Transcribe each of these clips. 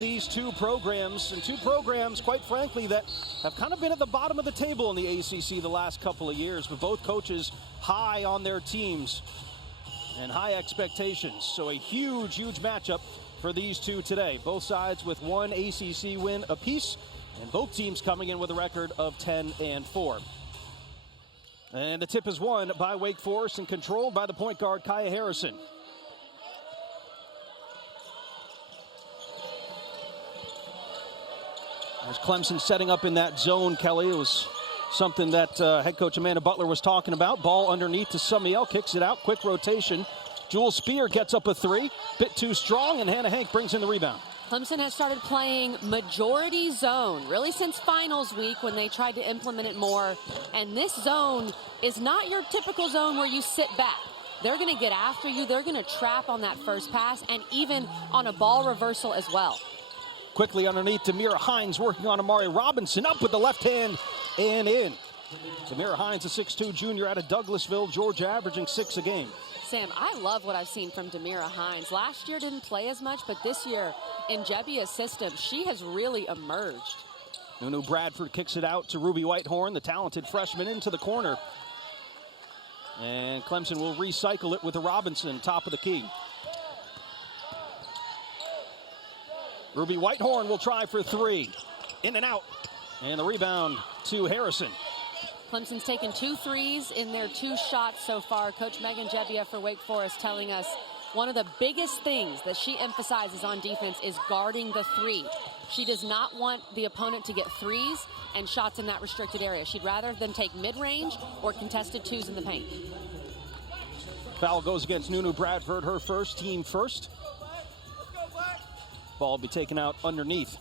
These two programs, and two programs, quite frankly, that have kind of been at the bottom of the table in the ACC the last couple of years, but both coaches high on their teams and high expectations. So a huge matchup for these two today. Both sides with one ACC win apiece, and both teams coming in with a record of 10-4. And the tip is won by Wake Forest and controlled by the point guard, Kaya Harrison. As Clemson setting up in that zone, Kelly, it was something that head coach Amanda Butler was talking about. Ball underneath to Summiel, kicks it out, quick rotation. Jewel Spear gets up a three, bit too strong, and Hannah Hank brings in the rebound. Clemson has started playing majority zone, really since finals week when they tried to implement it more. And this zone is not your typical zone where you sit back. They're going to get after you. They're going to trap on that first pass and even on a ball reversal as well. Quickly underneath, Tamira Hines working on Amari Robinson, up with the left hand and in. Tamira Hines, a 6'2 junior out of Douglasville, Georgia, averaging 6 a game. Sam, I love what I've seen from Tamira Hines. Last year didn't play as much, but this year in Jebbia's system, she has really emerged. Nunu Bradford kicks it out to Ruby Whitehorn, the talented freshman, into the corner. And Clemson will recycle it with a Robinson, top of the key. Ruby Whitehorn will try for three. In and out. And the rebound to Harrison. Clemson's taken 2 threes in their 2 shots so far. Coach Megan Jebbia for Wake Forest telling us one of the biggest things that she emphasizes on defense is guarding the 3. She does not want the opponent to get 3s and shots in that restricted area. She'd rather them take mid-range or contested 2s in the paint. Foul goes against Nunu Bradford, her first, team first. Ball will be taken out underneath.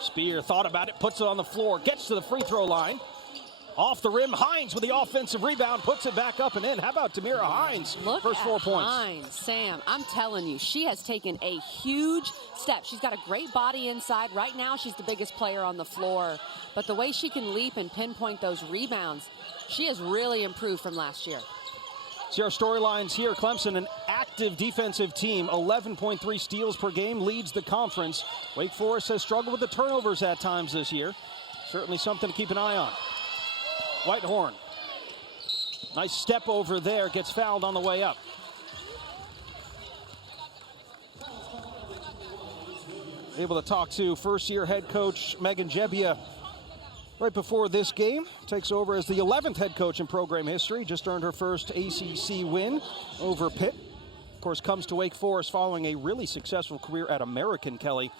Spear thought about it, puts it on the floor, gets to the free throw line. Off the rim, Hines with the offensive rebound, puts it back up and in. How about Tamira Hines? Look first 4 points. Hines, Sam, I'm telling you, she has taken a huge step. She's got a great body inside. Right now, she's the biggest player on the floor. But the way she can leap and pinpoint those rebounds, she has really improved from last year. See our storylines here. Clemson, an active defensive team, 11.3 steals per game, leads the conference. Wake Forest has struggled with the turnovers at times this year. Certainly something to keep an eye on. Whitehorn, nice step over there, gets fouled on the way up. Able to talk to first-year head coach Megan Jebbia right before this game. Takes over as the 11th head coach in program history. Just earned her first ACC win over Pitt. Of course, comes to Wake Forest following a really successful career at American, Kelly.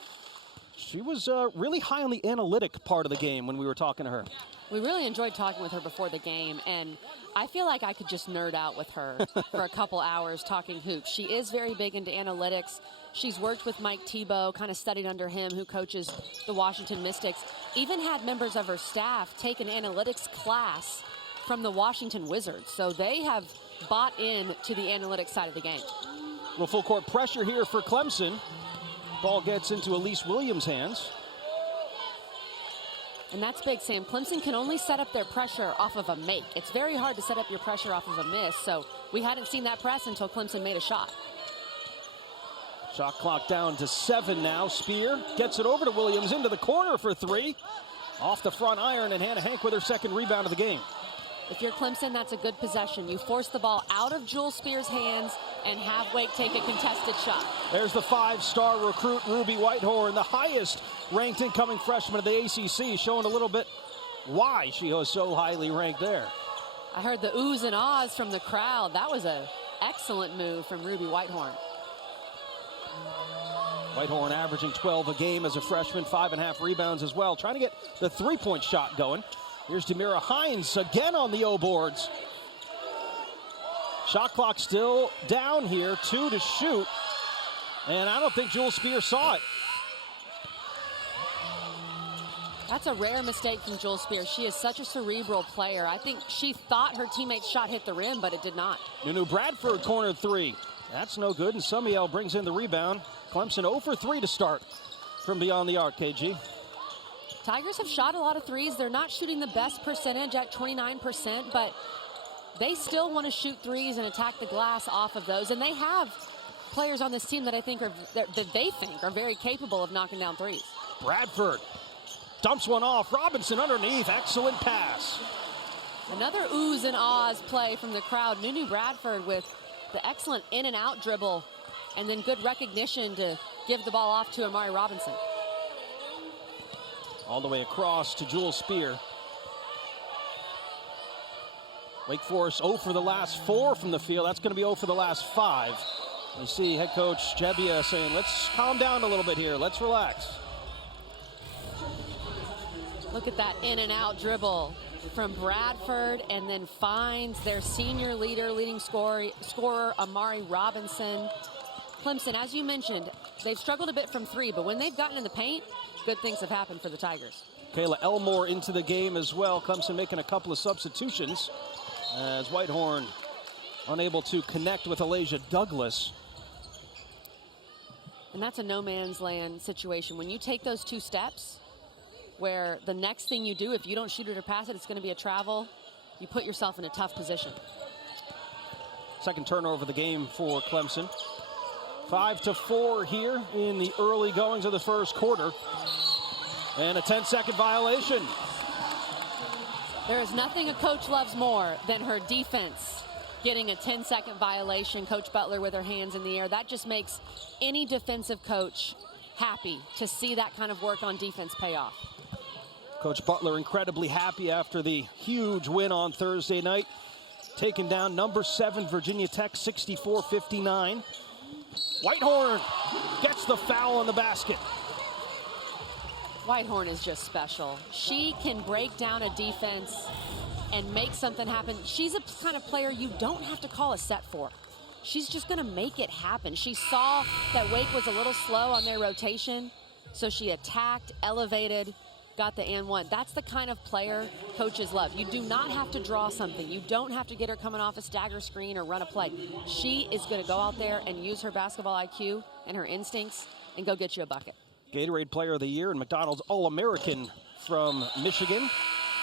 She was really high on the analytic part of the game when we were talking to her. We really enjoyed talking with her before the game, and I feel like I could just nerd out with her for a couple hours talking hoops. She is very big into analytics. She's worked with Mike Tebow, kind of studied under him, who coaches the Washington Mystics. Even had members of her staff take an analytics class from the Washington Wizards. So they have bought in to the analytics side of the game. Well, full court pressure here for Clemson. Ball gets into Elise Williams' hands. And that's big, Sam. Clemson can only set up their pressure off of a make. It's very hard to set up your pressure off of a miss, so we hadn't seen that press until Clemson made a shot. Shot clock down to 7 now. Spear gets it over to Williams into the corner for 3. Off the front iron, and Hannah Hank with her second rebound of the game. If you're Clemson, that's a good possession. You force the ball out of Jewel Spear's hands and have Wake take a contested shot. There's the 5-star recruit, Ruby Whitehorn, the highest ranked incoming freshman of the ACC, showing a little bit why she was so highly ranked there. I heard the oohs and ahs from the crowd. That was an excellent move from Ruby Whitehorn. Whitehorn averaging 12 a game as a freshman, 5.5 rebounds as well. Trying to get the 3-point shot going. Here's Tamira Hines again on the O boards. Shot clock still down here, 2 to shoot. And I don't think Jewel Spear saw it. That's a rare mistake from Jewel Spear. She is such a cerebral player. I think she thought her teammate's shot hit the rim, but it did not. Nunu Bradford, corner 3. That's no good, and Summiel brings in the rebound. Clemson 0 for 3 to start from beyond the arc, KG. Tigers have shot a lot of threes. They're not shooting the best percentage at 29%, but they still want to shoot threes and attack the glass off of those. And they have players on this team that they think are very capable of knocking down threes. Bradford dumps one off. Robinson underneath. Excellent pass. Another oohs and ahs play from the crowd. Nunu Bradford with the excellent in and out dribble, and then good recognition to give the ball off to Amari Robinson. All the way across to Jewel Spear. Wake Forest 0 for the last 4 from the field. That's going to be 0 for the last 5. You see head coach Jebbia saying, let's calm down a little bit here. Let's relax. Look at that in and out dribble from Bradford, and then finds their senior leading scorer Amari Robinson. Clemson, as you mentioned, they've struggled a bit from 3, but when they've gotten in the paint, good things have happened for the Tigers. Kayla Elmore into the game as well. Clemson making a couple of substitutions as Whitehorn unable to connect with Alasia Douglas. And that's a no man's land situation. When you take those 2 steps, where the next thing you do, if you don't shoot it or pass it, it's going to be a travel, you put yourself in a tough position. Second turnover of the game for Clemson. 5-4 here in the early goings of the first quarter. And a 10-second violation. There is nothing a coach loves more than her defense getting a 10-second violation. Coach Butler with her hands in the air. That just makes any defensive coach happy to see that kind of work on defense pay off. Coach Butler incredibly happy after the huge win on Thursday night, taking down number 7 Virginia Tech 64-59. Whitehorn gets the foul on the basket. Whitehorn is just special. She can break down a defense and make something happen. She's a kind of player you don't have to call a set for. She's just going to make it happen. She saw that Wake was a little slow on their rotation, so she attacked, elevated, got the and one. That's the kind of player coaches love. You do not have to draw something. You don't have to get her coming off a stagger screen or run a play. She is going to go out there and use her basketball IQ and her instincts and go get you a bucket. Gatorade Player of the Year and McDonald's All-American from Michigan.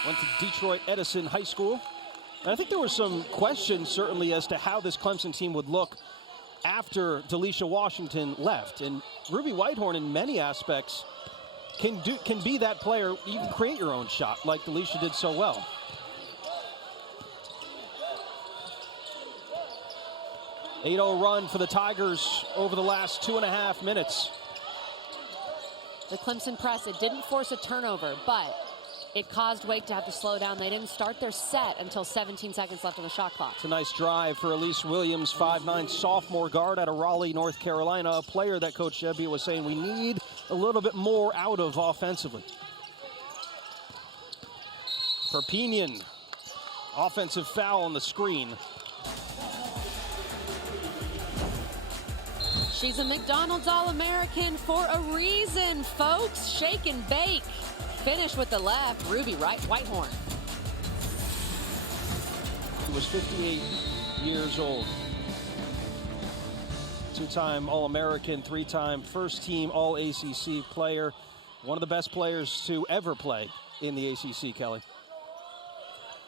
Went to Detroit Edison High School. And I think there were some questions certainly as to how this Clemson team would look after Delisha Washington left. And Ruby Whitehorn in many aspects can be that player. You can create your own shot like Delisha did so well. .80 run for the Tigers over the last 2.5 minutes. The Clemson press, it didn't force a turnover, but it caused Wake to have to slow down. They didn't start their set until 17 seconds left on the shot clock. It's a nice drive for Elise Williams, 5'9" sophomore guard out of Raleigh, North Carolina, a player that Coach Jebbia was saying we need a little bit more out of offensively. Perpignan, offensive foul on the screen. She's a McDonald's All-American for a reason, folks. Shake and bake. Finish with the left, Ruby Whitehorn. She was 58 years old. 2-time All-American, 3-time first-team All-ACC player. One of the best players to ever play in the ACC, Kelly.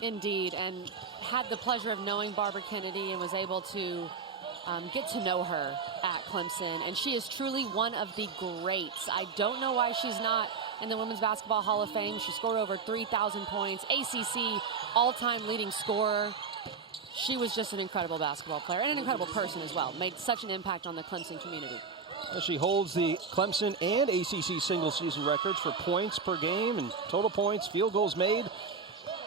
Indeed, and had the pleasure of knowing Barbara Kennedy and was able to get to know her at Clemson. And she is truly one of the greats. I don't know why she's not in the Women's Basketball Hall of Fame. She scored over 3,000 points, ACC all-time leading scorer. She was just an incredible basketball player and an incredible person as well. Made such an impact on the Clemson community. She holds the Clemson and ACC single-season records for points per game and total points, field goals made.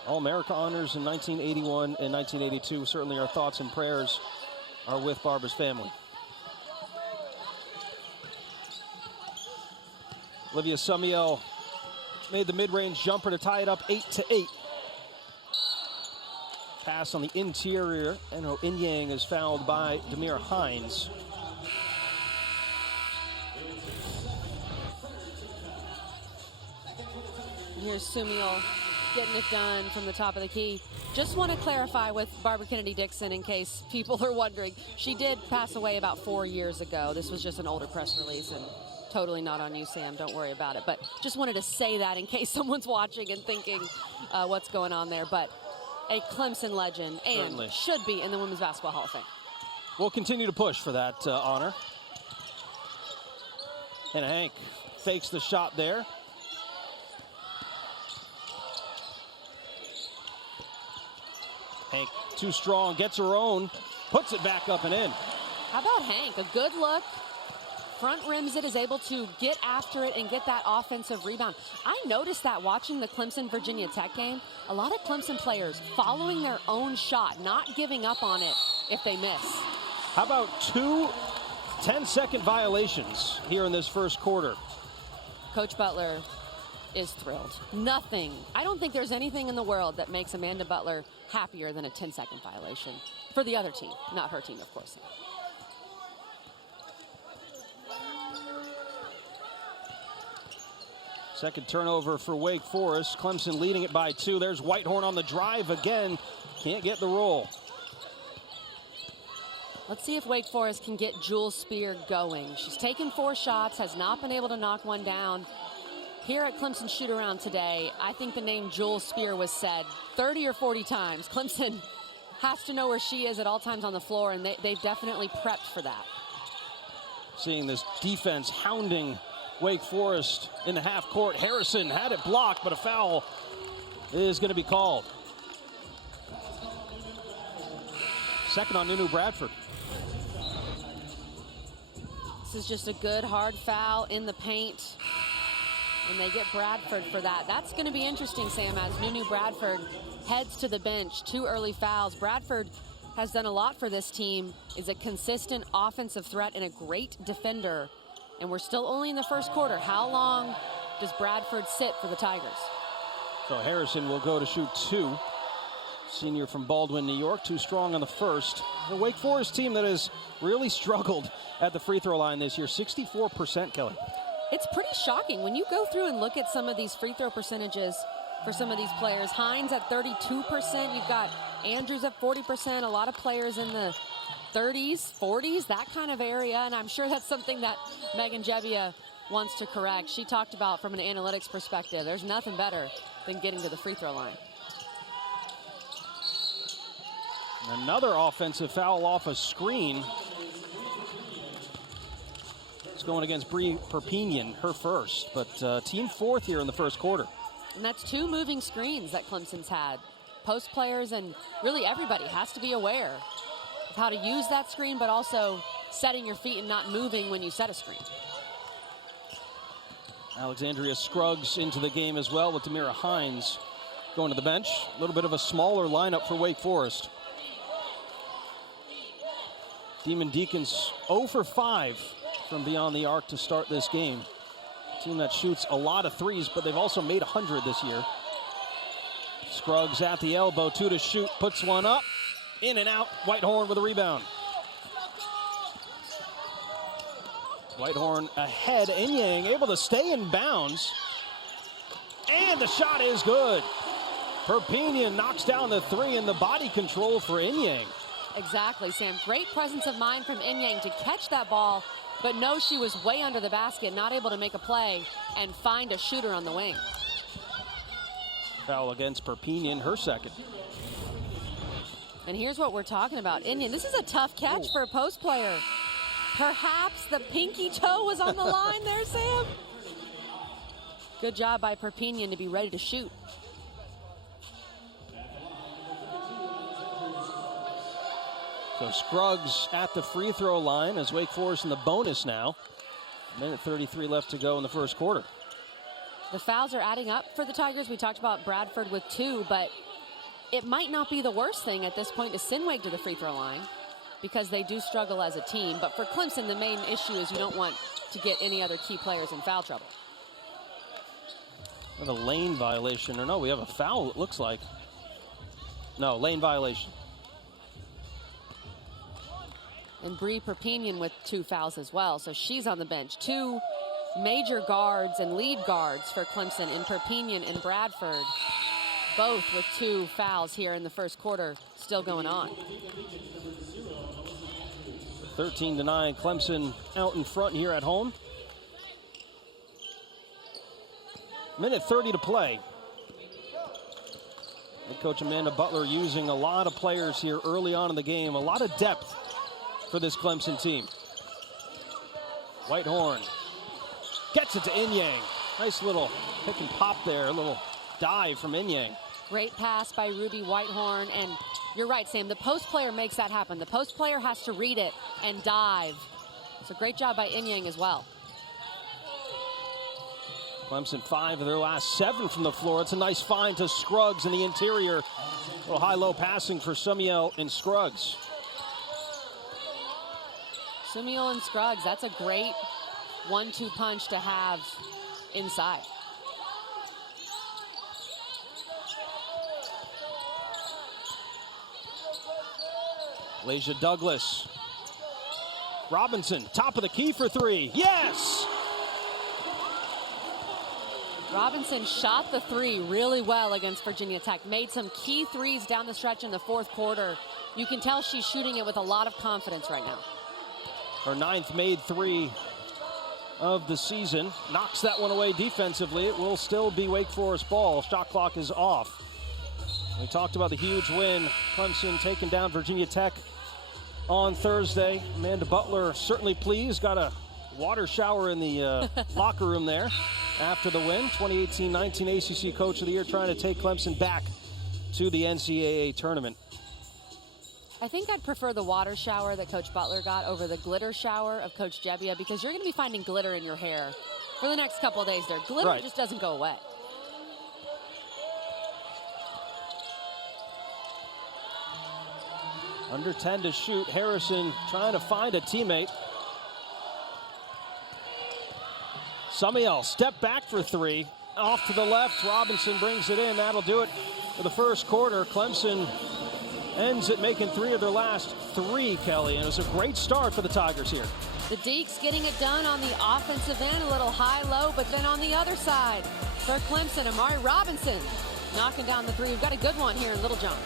All-America honors in 1981 and 1982. Certainly our thoughts and prayers are with Barbara's family. Olivia Summiel made the mid-range jumper to tie it up 8-8. Pass on the interior. Eno Inyang is fouled by Demir Hines. Here's Summiel getting it done from the top of the key. Just want to clarify with Barbara Kennedy Dixon in case people are wondering. She did pass away about 4 years ago. This was just an older press release and totally not on you, Sam. Don't worry about it. But just wanted to say that in case someone's watching and thinking what's going on there. But a Clemson legend and Certainly should be in the Women's Basketball Hall of Fame. We'll continue to push for that honor. And Hank fakes the shot there. Hank too strong, gets her own, puts it back up and in. How about Hank? A good look. Front rims it, is able to get after it and get that offensive rebound. I noticed that watching the Clemson-Virginia Tech game, a lot of Clemson players following their own shot, not giving up on it if they miss. How about 2 10-second violations here in this first quarter? Coach Butler is thrilled. Nothing. I don't think there's anything in the world that makes Amanda Butler happier than a 10-second violation for the other team, not her team, of course. Second turnover for Wake Forest. Clemson leading it by 2. There's Whitehorn on the drive again. Can't get the roll. Let's see if Wake Forest can get Jewel Spear going. She's taken 4 shots, has not been able to knock one down. Here at Clemson shoot-around today, I think the name Jewel Spear was said 30 or 40 times. Clemson has to know where she is at all times on the floor, and they've definitely prepped for that. Seeing this defense hounding Wake Forest in the half court. Harrison had it blocked, but a foul is going to be called. Second on Nunu Bradford. This is just a good hard foul in the paint, and they get Bradford for that. That's going to be interesting, Sam, as Nunu Bradford heads to the bench. 2 early fouls. Bradford has done a lot for this team, is a consistent offensive threat and a great defender. And we're still only in the first quarter. How long does Bradford sit for the Tigers? So Harrison will go to shoot 2. Senior from Baldwin, New York, too strong on the first. The Wake Forest team that has really struggled at the free throw line this year, 64%, Kelly. It's pretty shocking when you go through and look at some of these free throw percentages for some of these players. Hines at 32%, you've got Andrews at 40%, a lot of players in the 30s, 40s, that kind of area, and I'm sure that's something that Megan Jebbia wants to correct. She talked about from an analytics perspective, there's nothing better than getting to the free throw line. Another offensive foul off a screen. It's going against Brie Perpignan, her first, but team 4th here in the first quarter. And that's 2 moving screens that Clemson's had. Post players and really everybody has to be aware of how to use that screen, but also setting your feet and not moving when you set a screen. Alexandria Scruggs into the game as well, with Tamira Hines going to the bench. A little bit of a smaller lineup for Wake Forest. Demon Deacons 0 for 5 from beyond the arc to start this game. Team that shoots a lot of threes, but they've also made 100 this year. Scruggs at the elbow, 2 to shoot, puts one up, in and out. Whitehorn with a rebound. Whitehorn ahead. Inyang able to stay in bounds, and the shot is good. Perpignan knocks down the 3, and the body control for Inyang. Exactly, Sam. Great presence of mind from Inyang to catch that ball, but no, she was way under the basket, not able to make a play and find a shooter on the wing. Foul against Perpignan, her second. And here's what we're talking about. Inyang, this is a tough catch for a post player. Perhaps the pinky toe was on the line there, Sam. Good job by Perpignan to be ready to shoot. So Scruggs at the free throw line as Wake Forest in the bonus now. 1:33 left to go in the first quarter. The fouls are adding up for the Tigers. We talked about Bradford with 2, but it might not be the worst thing at this point to send Wake to the free throw line because they do struggle as a team. But for Clemson, the main issue is you don't want to get any other key players in foul trouble. We have a lane violation, or no, we have a foul, it looks like. No, lane violation. And Brie Perpignan with 2 fouls as well, so she's on the bench. 2 major guards and lead guards for Clemson in Perpignan and Bradford, both with 2 fouls here in the first quarter, still going on. 13-9, Clemson out in front here at home. 1:30 to play. Head coach Amanda Butler using a lot of players here early on in the game. A lot of depth for this Clemson team. Whitehorn gets it to Inyang. Nice little pick and pop there, a little dive from Inyang. Great pass by Ruby Whitehorn, and you're right, Sam, the post player makes that happen. The post player has to read it and dive. So great job by Inyang as well. Clemson 5 of their last 7 from the floor. It's a nice find to Scruggs in the interior. A little high-low passing for Summiel and Scruggs. Summiel and Scruggs, that's a great 1-2 punch to have inside. Lasia Douglas. Robinson, top of the key for 3. Yes! Robinson shot the 3 really well against Virginia Tech. Made some key threes down the stretch in the fourth quarter. You can tell she's shooting it with a lot of confidence right now. Her 9th made 3 of the season. Knocks that one away defensively. It will still be Wake Forest ball. Shot clock is off. We talked about the huge win. Clemson taking down Virginia Tech on Thursday. Amanda Butler certainly pleased. Got a water shower in the locker room there after the win. 2018-19 ACC Coach of the Year, trying to take Clemson back to the NCAA tournament. I think I'd prefer the water shower that Coach Butler got over the glitter shower of Coach Jebbia, because you're going to be finding glitter in your hair for the next couple of days there. Glitter just doesn't go away. Under 10 to shoot. Harrison trying to find a teammate. Summiel step back for 3. Off to the left. Robinson brings it in. That'll do it for the first quarter. Clemson ends at making 3 of their last 3, Kelly. And it was a great start for the Tigers here. The Deeks getting it done on the offensive end. A little high-low, but then on the other side for Clemson, Amari Robinson knocking down the 3. We've got a good one here in Littlejohn.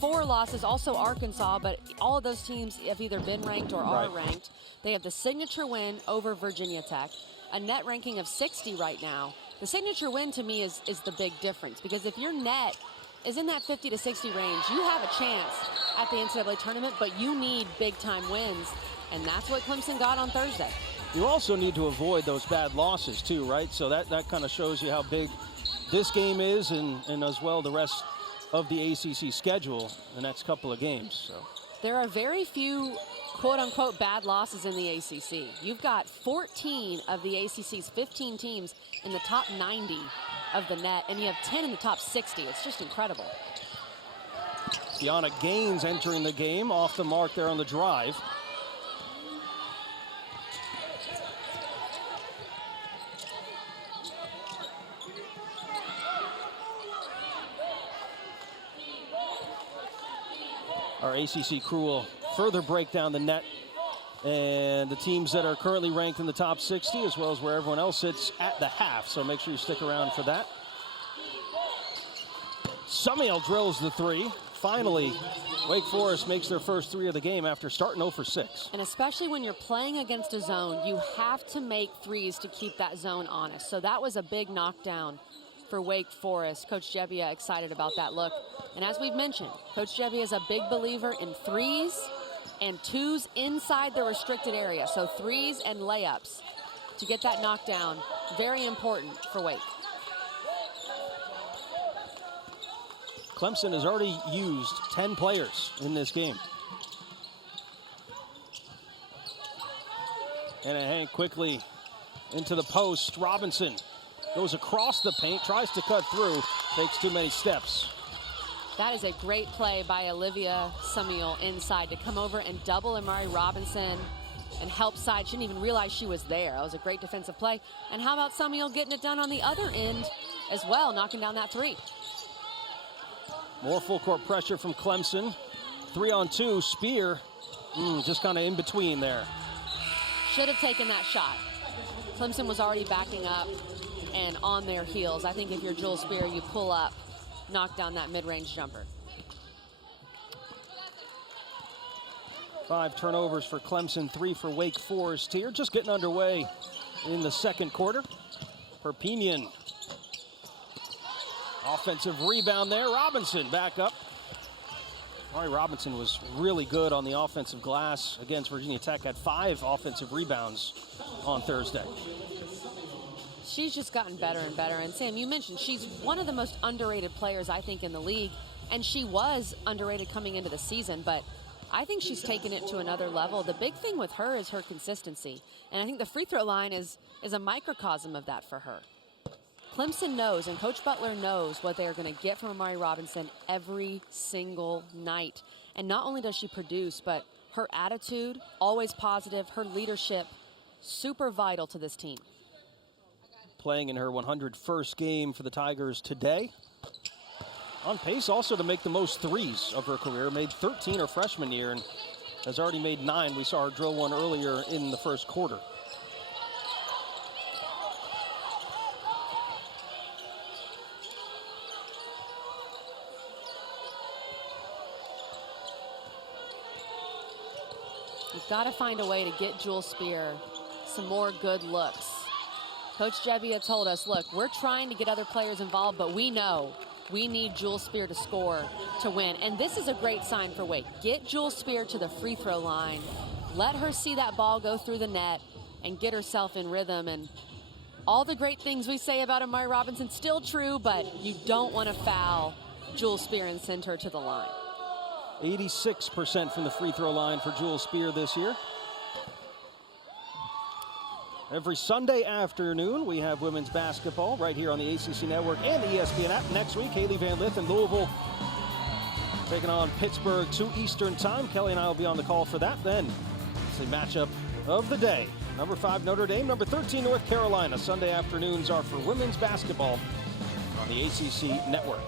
4 losses, also Arkansas, but all of those teams have either been ranked or are ranked. They have the signature win over Virginia Tech, a net ranking of 60 right now. The signature win to me is the big difference, because if your net is in that 50 to 60 range, you have a chance at the NCAA tournament, but you need big-time wins, and that's what Clemson got on Thursday. You also need to avoid those bad losses too, right? So that kind of shows you how big this game is, and as well the rest of the ACC schedule the next couple of games. So there are very few quote-unquote bad losses in the ACC. You've got 14 of the ACC's 15 teams in the top 90 of the net, and you have 10 in the top 60. It's just incredible. Deanna Gaines entering the game, off the mark there on the drive. Our ACC crew will further break down the net and the teams that are currently ranked in the top 60, as well as where everyone else sits at the half. So make sure you stick around for that. Summiel drills the 3. Finally, Wake Forest makes their first 3 of the game after starting 0 for 6. And especially when you're playing against a zone, you have to make threes to keep that zone honest. So that was a big knockdown for Wake Forest. Coach Jebbia excited about that look. And as we've mentioned, Coach Jebbia is a big believer in 3s and 2s inside the restricted area. So 3s and layups to get that knockdown. Very important for Wake. Clemson has already used 10 players in this game. And a Hank quickly into the post. Robinson goes across the paint, tries to cut through, takes too many steps. That is a great play by Olivia Summiel inside to come over and double Amari Robinson and help side. She didn't even realize she was there. That was a great defensive play. And how about Summiel getting it done on the other end as well, knocking down that 3. More full court pressure from Clemson. 3-on-2, Spear, just kind of in between there. Should have taken that shot. Clemson was already backing up and on their heels. I think if you're Jewel Spear, you pull up, knock down that mid-range jumper. 5 turnovers for Clemson, 3 for Wake Forest here. Just getting underway in the second quarter. Perpignan Offensive rebound there. Robinson back up. Mari Robinson was really good on the offensive glass against Virginia Tech. Had 5 offensive rebounds on Thursday. She's just gotten better and better. And Sam, you mentioned she's one of the most underrated players, I think, in the league. And she was underrated coming into the season, but I think she's taken it to another level. The big thing with her is her consistency. And I think the free throw line is a microcosm of that for her. Clemson knows, and Coach Butler knows, what they are going to get from Mari Robinson every single night. And not only does she produce, but her attitude, always positive, her leadership, super vital to this team. Playing in her 101st game for the Tigers today. On pace also to make the most threes of her career. Made 13 her freshman year and has already made 9. We saw her drill one earlier in the first quarter. You've got to find a way to get Jewel Spear some more good looks. Coach Gebbia told us, look, we're trying to get other players involved, but we know we need Jewel Spear to score to win. And this is a great sign for Wake. Get Jewel Spear to the free throw line. Let her see that ball go through the net and get herself in rhythm. And all the great things we say about Mari Robinson, still true, but you don't want to foul Jewel Spear and send her to the line. 86% from the free throw line for Jewel Spear this year. Every Sunday afternoon, we have women's basketball right here on the ACC Network and the ESPN app. Next week, Haley Van Lith in Louisville taking on Pittsburgh 2 Eastern time. Kelly and I will be on the call for that. Then it's the matchup of the day. Number 5 Notre Dame, number 13 North Carolina. Sunday afternoons are for women's basketball on the ACC Network.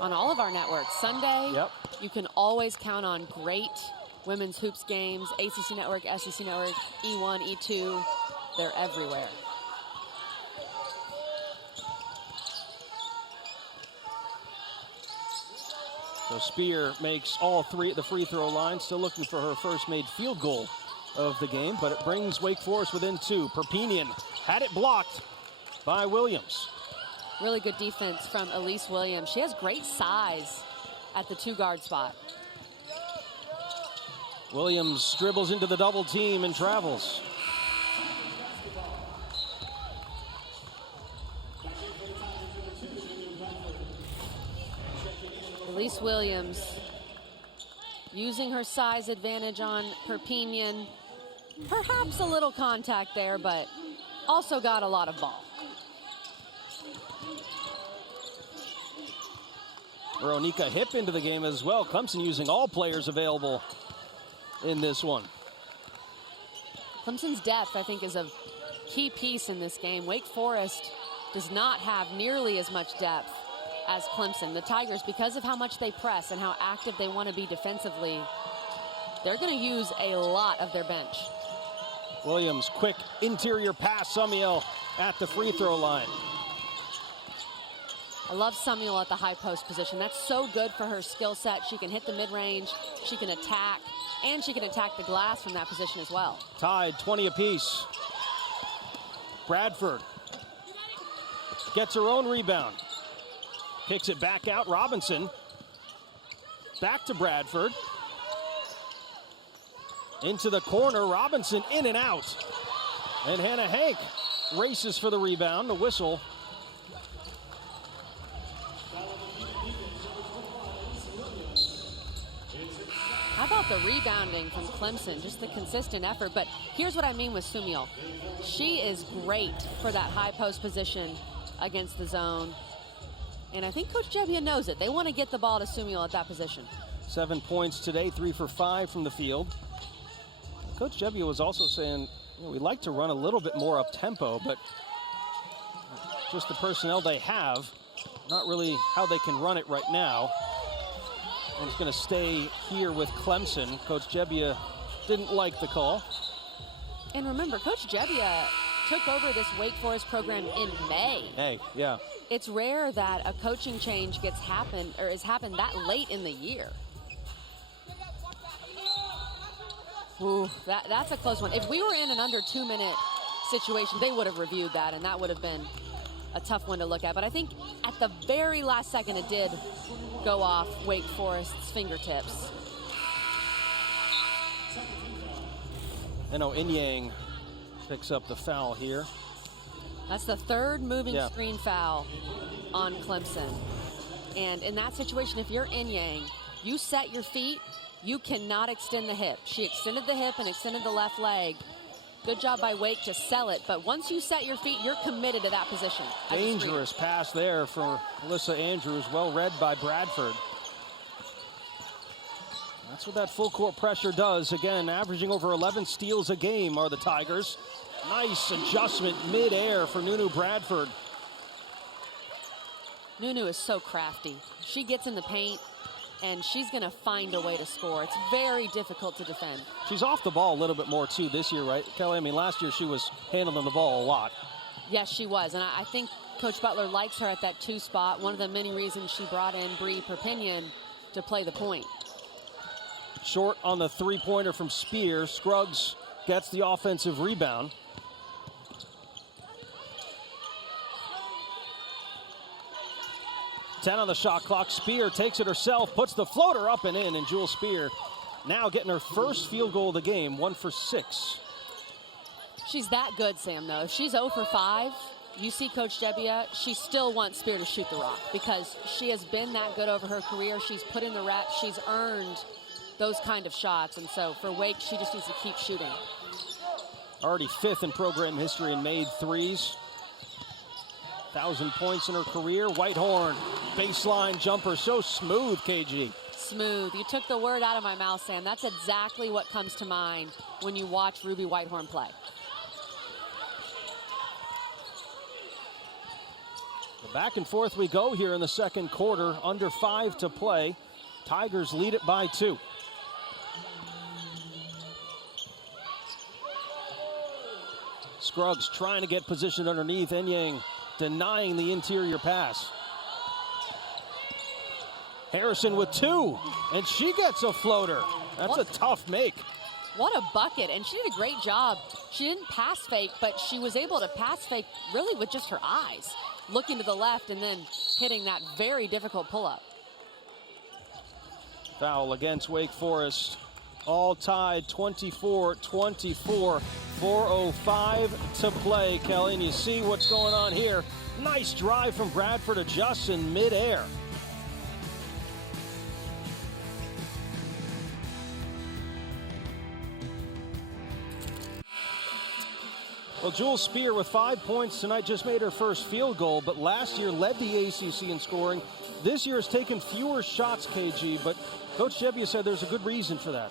On all of our networks. Sunday, yep. You can always count on great women's hoops games. ACC Network, SEC Network, E1, E2, they're everywhere. So Spear makes all 3 at the free throw line, still looking for her first made field goal of the game, but it brings Wake Forest within 2. Perpignan had it blocked by Williams. Really good defense from Elise Williams. She has great size at the 2-guard spot. Williams dribbles into the double team and travels. Elise Williams using her size advantage on Perpignan. Perhaps a little contact there, but also got a lot of ball. Veronica Hip into the game as well. Clemson using all players available in this one. Clemson's depth, I think, is a key piece in this game. Wake Forest does not have nearly as much depth as Clemson. The Tigers, because of how much they press and how active they want to be defensively, they're going to use a lot of their bench. Williams, quick interior pass. Summiel at the free throw line. I love Summiel at the high post position. That's so good for her skill set. She can hit the mid-range, she can attack, and she can attack the glass from that position as well. Tied 20 apiece. Bradford gets her own rebound. Kicks it back out. Robinson back to Bradford. Into the corner. Robinson in and out. And Hannah Hank races for the rebound. The whistle. How about the rebounding from Clemson? Just the consistent effort. But here's what I mean with Summiel. She is great for that high post position against the zone. And I think Coach Gebbia knows it. They want to get the ball to Summiel at that position. 7 points today, 3 for 5 from the field. Coach Gebbia was also saying, you know, we like to run a little bit more up tempo, but just the personnel they have, not really how they can run it right now. And he's going to stay here with Clemson. Coach Gebbia didn't like the call. And remember, Coach Gebbia took over this Wake Forest program in May. Hey, yeah. It's rare that a coaching change has happened that late in the year. Ooh, that's a close one. If we were in an under 2-minute situation, they would have reviewed that, and that would have been a tough one to look at. But I think at the very last second, it did go off Wake Forest's fingertips. Eno Inyang picks up the foul here. That's the third moving screen foul on Clemson. And in that situation, if you're Inyang, you set your feet, you cannot extend the hip. She extended the hip and extended the left leg. Good job by Wake to sell it, but once you set your feet, you're committed to that position. Dangerous pass there for Alyssa Andrews, well read by Bradford. That's what that full court pressure does. Again, averaging over 11 steals a game are the Tigers. Nice adjustment mid-air for Nunu Bradford. Nunu is so crafty. She gets in the paint, and she's going to find a way to score. It's very difficult to defend. She's off the ball a little bit more, too, this year, right, Kelly? I mean, last year she was handling the ball a lot. Yes, she was, and I think Coach Butler likes her at that 2 spot. One of the many reasons she brought in Brie Perpignan to play the point. Short on the three-pointer from Spear. Scruggs gets the offensive rebound. Ten on the shot clock. Spear takes it herself, puts the floater up and in, and Jewel Spear now getting her first field goal of the game, 1 for 6. She's that good, Sam, though. If she's 0 for 5, you see Coach Gebbia, she still wants Spear to shoot the rock because she has been that good over her career. She's put in the reps. She's earned those kind of shots, and so for Wake, she just needs to keep shooting. Already 5th in program history in made threes. 1,000 points in her career. Whitehorn, baseline jumper, so smooth, KG. Smooth. You took the word out of my mouth, Sam. That's exactly what comes to mind when you watch Ruby Whitehorn play. Back and forth we go here in the second quarter. Under 5 to play. Tigers lead it by 2. Scruggs trying to get positioned underneath. Inyang denying the interior pass. Harrison with 2, and she gets a floater. That's a tough make. What a bucket, and she did a great job. She didn't pass fake, but she was able to pass fake really with just her eyes, looking to the left and then hitting that very difficult pull-up. Foul against Wake Forest. All tied 24-24. 4:05 to play, Kelly, and you see what's going on here. Nice drive from Bradford, adjusts in midair. Well, Jewel Spear with 5 points tonight just made her first field goal, but last year led the ACC in scoring. This year has taken fewer shots, KG, but Coach Gebbia said there's a good reason for that.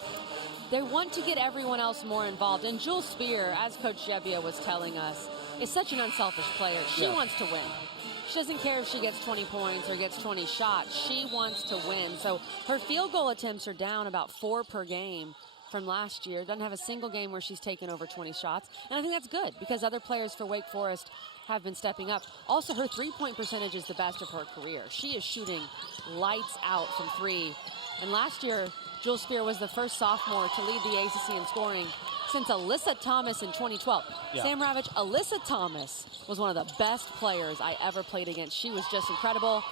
They want to get everyone else more involved. And Jewel Spear, as Coach Gebbia was telling us, is such an unselfish player. She wants to win. She doesn't care if she gets 20 points or gets 20 shots. She wants to win. So her field goal attempts are down about 4 per game from last year. Doesn't have a single game where she's taken over 20 shots. And I think that's good because other players for Wake Forest have been stepping up. Also, her three-point percentage is the best of her career. She is shooting lights out from 3. And last year, Jewel Spear was the first sophomore to lead the ACC in scoring since Alyssa Thomas in 2012. Sam Ravitch, Alyssa Thomas was one of the best players I ever played against. She was just incredible.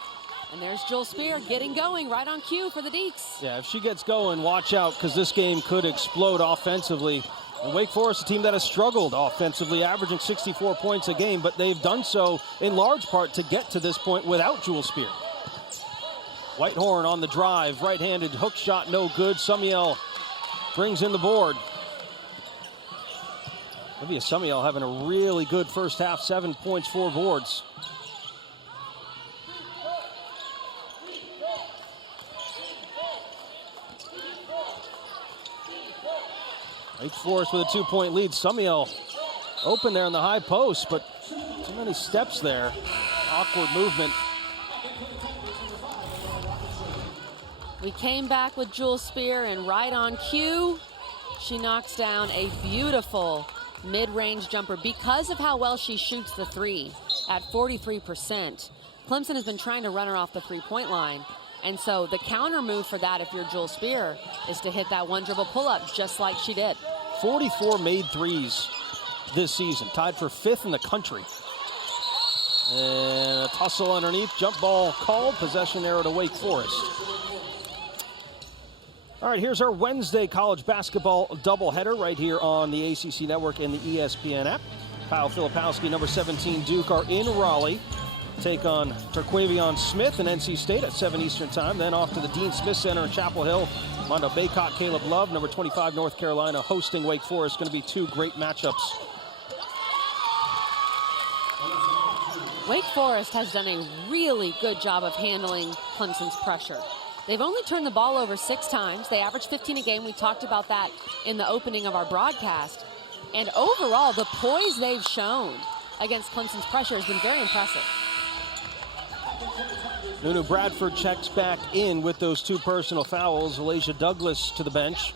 And there's Jewel Spear getting going right on cue for the Deeks. Yeah, if she gets going, watch out, because this game could explode offensively. And Wake Forest, a team that has struggled offensively, averaging 64 points a game, but they've done so in large part to get to this point without Jewel Spear. Whitehorn on the drive, right-handed hook shot, no good. Summiel brings in the board. Olivia Summiel having a really good first half, 7 points, 4 boards. Wake Forest with a 2-point lead. Summiel open there in the high post, but too many steps there. Awkward movement. We came back with Jewel Spear, and right on cue, she knocks down a beautiful mid-range jumper because of how well she shoots the 3 at 43%. Clemson has been trying to run her off the 3-point line. And so the counter move for that, if you're Jewel Spear, is to hit that 1 dribble pull-up just like she did. 44 made threes this season, tied for 5th in the country. And a tussle underneath, jump ball called, possession arrow to Wake Forest. All right, here's our Wednesday college basketball doubleheader right here on the ACC Network and the ESPN app. Kyle Filipowski, number 17 Duke, are in Raleigh. Take on Terquavion Smith and NC State at 7 Eastern time. Then off to the Dean Smith Center in Chapel Hill. Mondo Baycott, Caleb Love, number 25 North Carolina, hosting Wake Forest. Going to be two great matchups. Wake Forest has done a really good job of handling Clemson's pressure. They've only turned the ball over 6 times. They average 15 a game. We talked about that in the opening of our broadcast. And overall, the poise they've shown against Clemson's pressure has been very impressive. Nunu Bradford checks back in with those 2 personal fouls. Elijah Douglas to the bench.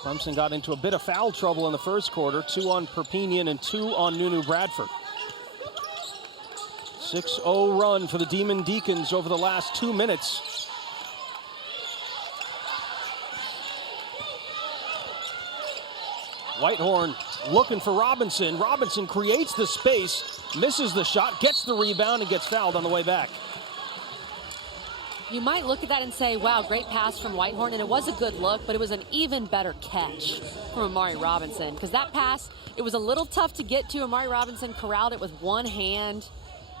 Clemson got into a bit of foul trouble in the first quarter. 2 on Perpignan and 2 on Nunu Bradford. 6-0 run for the Demon Deacons over the last 2 minutes. Whitehorn looking for Robinson. Robinson creates the space, misses the shot, gets the rebound, and gets fouled on the way back. You might look at that and say, wow, great pass from Whitehorn, and it was a good look, but it was an even better catch from Amari Robinson, because that pass, it was a little tough to get to. Amari Robinson corralled it with one hand,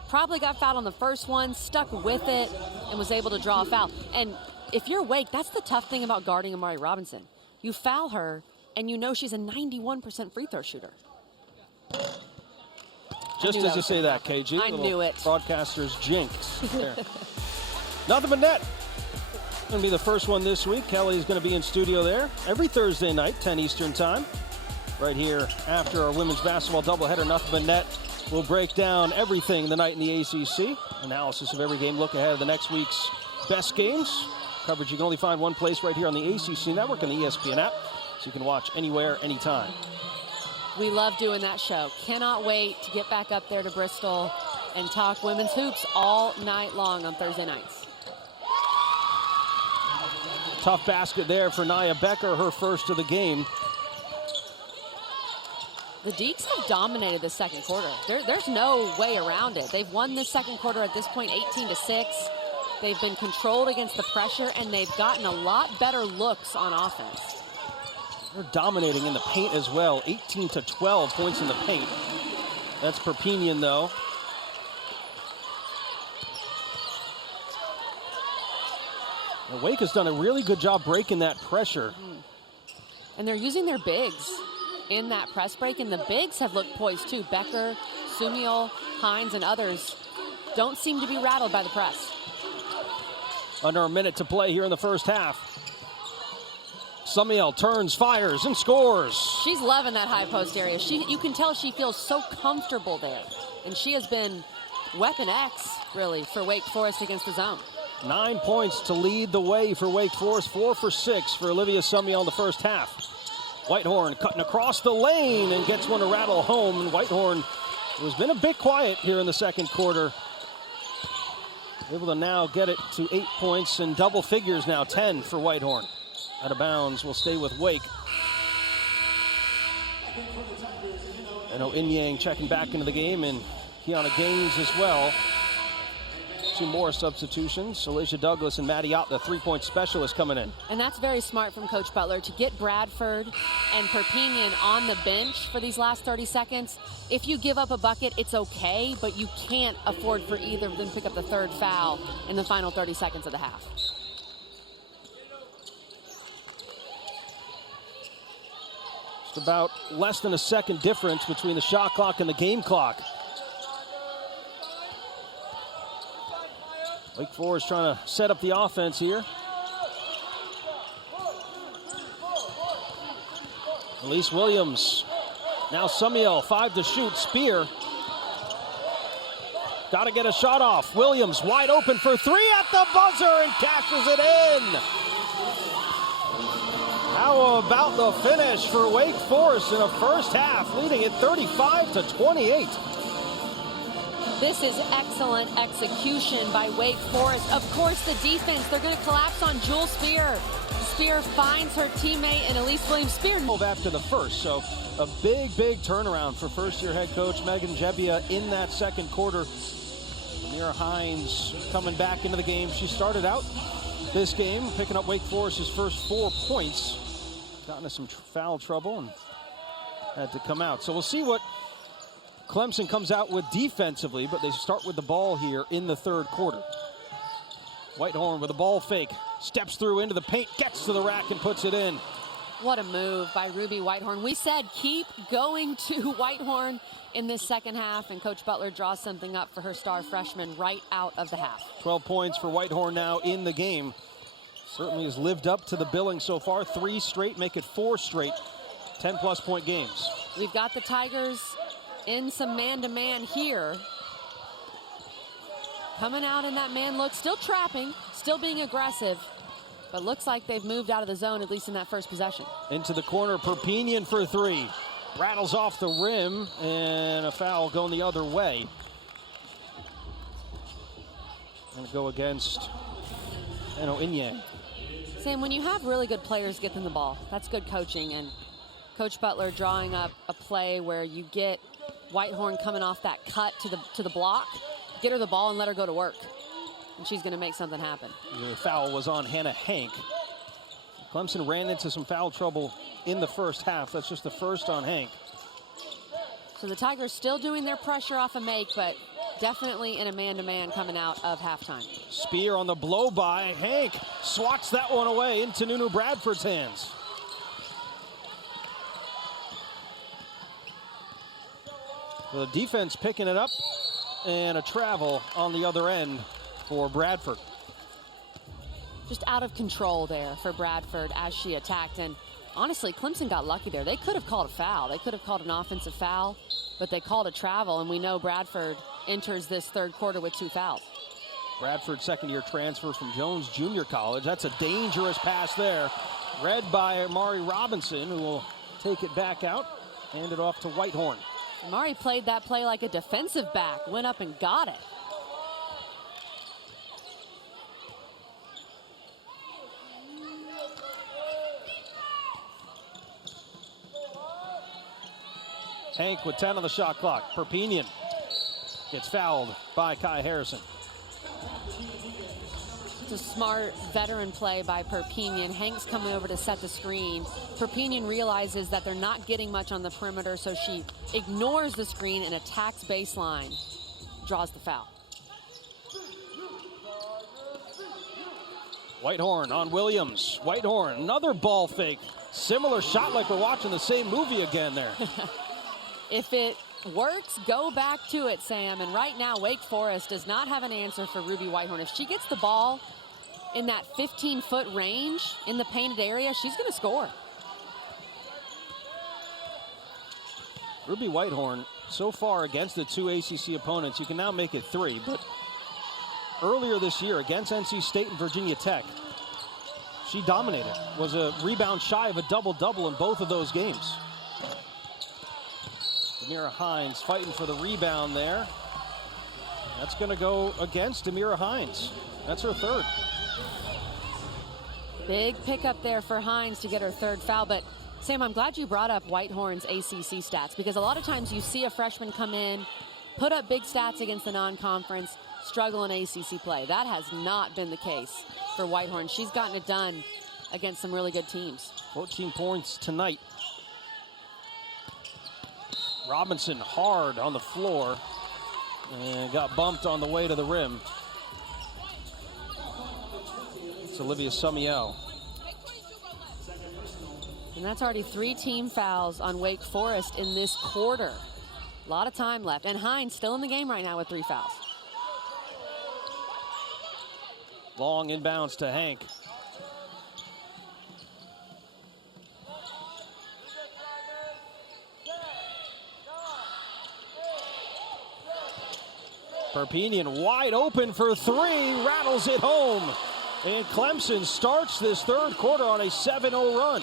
probably got fouled on the first one, stuck with it, and was able to draw a foul. And if you're Wake, that's the tough thing about guarding Amari Robinson. You foul her, and you know she's a 91% free throw shooter. Just as you say that, KG. I knew it. Broadcaster's jinx there. Nothing but net. Going to be the first one this week. Kelly's going to be in studio there every Thursday night, 10 Eastern time. Right here after our women's basketball doubleheader, Nothing but net. We'll break down everything the night in the ACC. Analysis of every game. Look ahead of the next week's best games. Coverage you can only find one place right here on the ACC Network and the ESPN app. So you can watch anywhere, anytime. We love doing that show. Cannot wait to get back up there to Bristol and talk women's hoops all night long on Thursday nights. Tough basket there for Nia Becker, her first of the game. The Deeks have dominated the second quarter. There's no way around it. They've won this second quarter at this point 18-6. They've been controlled against the pressure, and they've gotten a lot better looks on offense. They're dominating in the paint as well. 18-12 points in the paint. That's Perpignan, though. Now, Wake has done a really good job breaking that pressure. And they're using their bigs in that press break, and the bigs have looked poised too. Becker, Summiel, Hines, and others don't seem to be rattled by the press. Under a minute to play here in the first half. Summiel turns, fires, and scores. She's loving that high post area. You can tell she feels so comfortable there. And she has been weapon X, really, for Wake Forest against the zone. 9 points to lead the way for Wake Forest. 4 for 6 for Olivia Summiel in the first half. Whitehorn cutting across the lane and gets one to rattle home. And Whitehorn has been a bit quiet here in the second quarter. Able to now get it to 8 points and double figures now, 10 for Whitehorn. Out of bounds, will stay with Wake. Eno Inyang checking back into the game, and Kiana Gaines as well. 2 more substitutions. Alicia Douglas and Maddie Ott, the three-point specialist, coming in. And that's very smart from Coach Butler to get Bradford and Perpignan on the bench for these last 30 seconds. If you give up a bucket, it's okay, but you can't afford for either of them to pick up the third foul in the final 30 seconds of the half. Just about less than a second difference between the shot clock and the game clock. Wake Forest trying to set up the offense here. Elise Williams. Now Summiel, 5 to shoot. Spear. Got to get a shot off. Williams wide open for 3 at the buzzer and cashes it in. How about the finish for Wake Forest in the first half, leading it 35-28. This is excellent execution by Wake Forest. Of course, the defense, they're going to collapse on Jewel Spear. Spear finds her teammate and Elise Williams. Spear after the first, so a big turnaround for first-year head coach Megan Jebbia in that second quarter. Amira Hines coming back into the game. She started out this game picking up Wake Forest's first 4 points. Got into some foul trouble and had to come out. So we'll see what Clemson comes out with defensively, but they start with the ball here in the third quarter. Whitehorn with a ball fake, steps through into the paint, gets to the rack and puts it in. What a move by Ruby Whitehorn. We said keep going to Whitehorn in this second half, and Coach Butler draws something up for her star freshman right out of the half. 12 points for Whitehorn now in the game. Certainly has lived up to the billing so far. 3 straight, make it 4 straight 10-plus point games. We've got the Tigers in some man-to-man here. Coming out in that man look, still trapping, still being aggressive, but looks like they've moved out of the zone, at least in that first possession. Into the corner, Perpignan for 3. Rattles off the rim, and a foul going the other way. Gonna go against Eno Inyang. Sam, when you have really good players get them the ball, that's good coaching, and Coach Butler drawing up a play where you get Whitehorn coming off that cut to the block, get her the ball and let her go to work, and she's gonna make something happen. The foul was on Hannah Hank. Clemson ran into some foul trouble in the first half. That's just the first on Hank. So the Tigers still doing their pressure off a make, but definitely in a man-to-man coming out of halftime. Spear on the blow by. Hank swats that one away into Nunu Bradford's hands. The defense picking it up, and a travel on the other end for Bradford. Just out of control there for Bradford as she attacked, and honestly, Clemson got lucky there. They could have called a foul. They could have called an offensive foul, but they called a travel, and we know Bradford enters this third quarter with 2 fouls. Bradford, second-year transfer from Jones Junior College. That's a dangerous pass there. Read by Amari Robinson, who will take it back out, hand it off to Whitehorn. Amari played that play like a defensive back, went up and got it. Hank with 10 on the shot clock. Perpignan gets fouled by Kai Harrison. It's a smart veteran play by Perpignan. Hank's coming over to set the screen. Perpignan realizes that they're not getting much on the perimeter, so she ignores the screen and attacks baseline. Draws the foul. Whitehorn on Williams. Whitehorn, another ball fake. Similar shot like we're watching the same movie again there. If it works, go back to it, Sam. And right now, Wake Forest does not have an answer for Ruby Whitehorn. If she gets the ball in that 15-foot range in the painted area, she's going to score. Ruby Whitehorn, so far against the 2 ACC opponents, you can now make it 3. But earlier this year against NC State and Virginia Tech, she dominated. Was a rebound shy of a double-double in both of those games. Amira Hines fighting for the rebound there. That's going to go against Amira Hines. That's her 3rd. Big pickup there for Hines to get her 3rd foul. But, Sam, I'm glad you brought up Whitehorn's ACC stats, because a lot of times you see a freshman come in, put up big stats against the non-conference, struggle in ACC play. That has not been the case for Whitehorn. She's gotten it done against some really good teams. 14 points tonight. Robinson hard on the floor and got bumped on the way to the rim. It's Olivia Summiel. And that's already 3 team fouls on Wake Forest in this quarter. A lot of time left. And Hines still in the game right now with 3 fouls. Long inbounds to Hank. Perpignan wide open for 3, rattles it home. And Clemson starts this third quarter on a 7-0 run.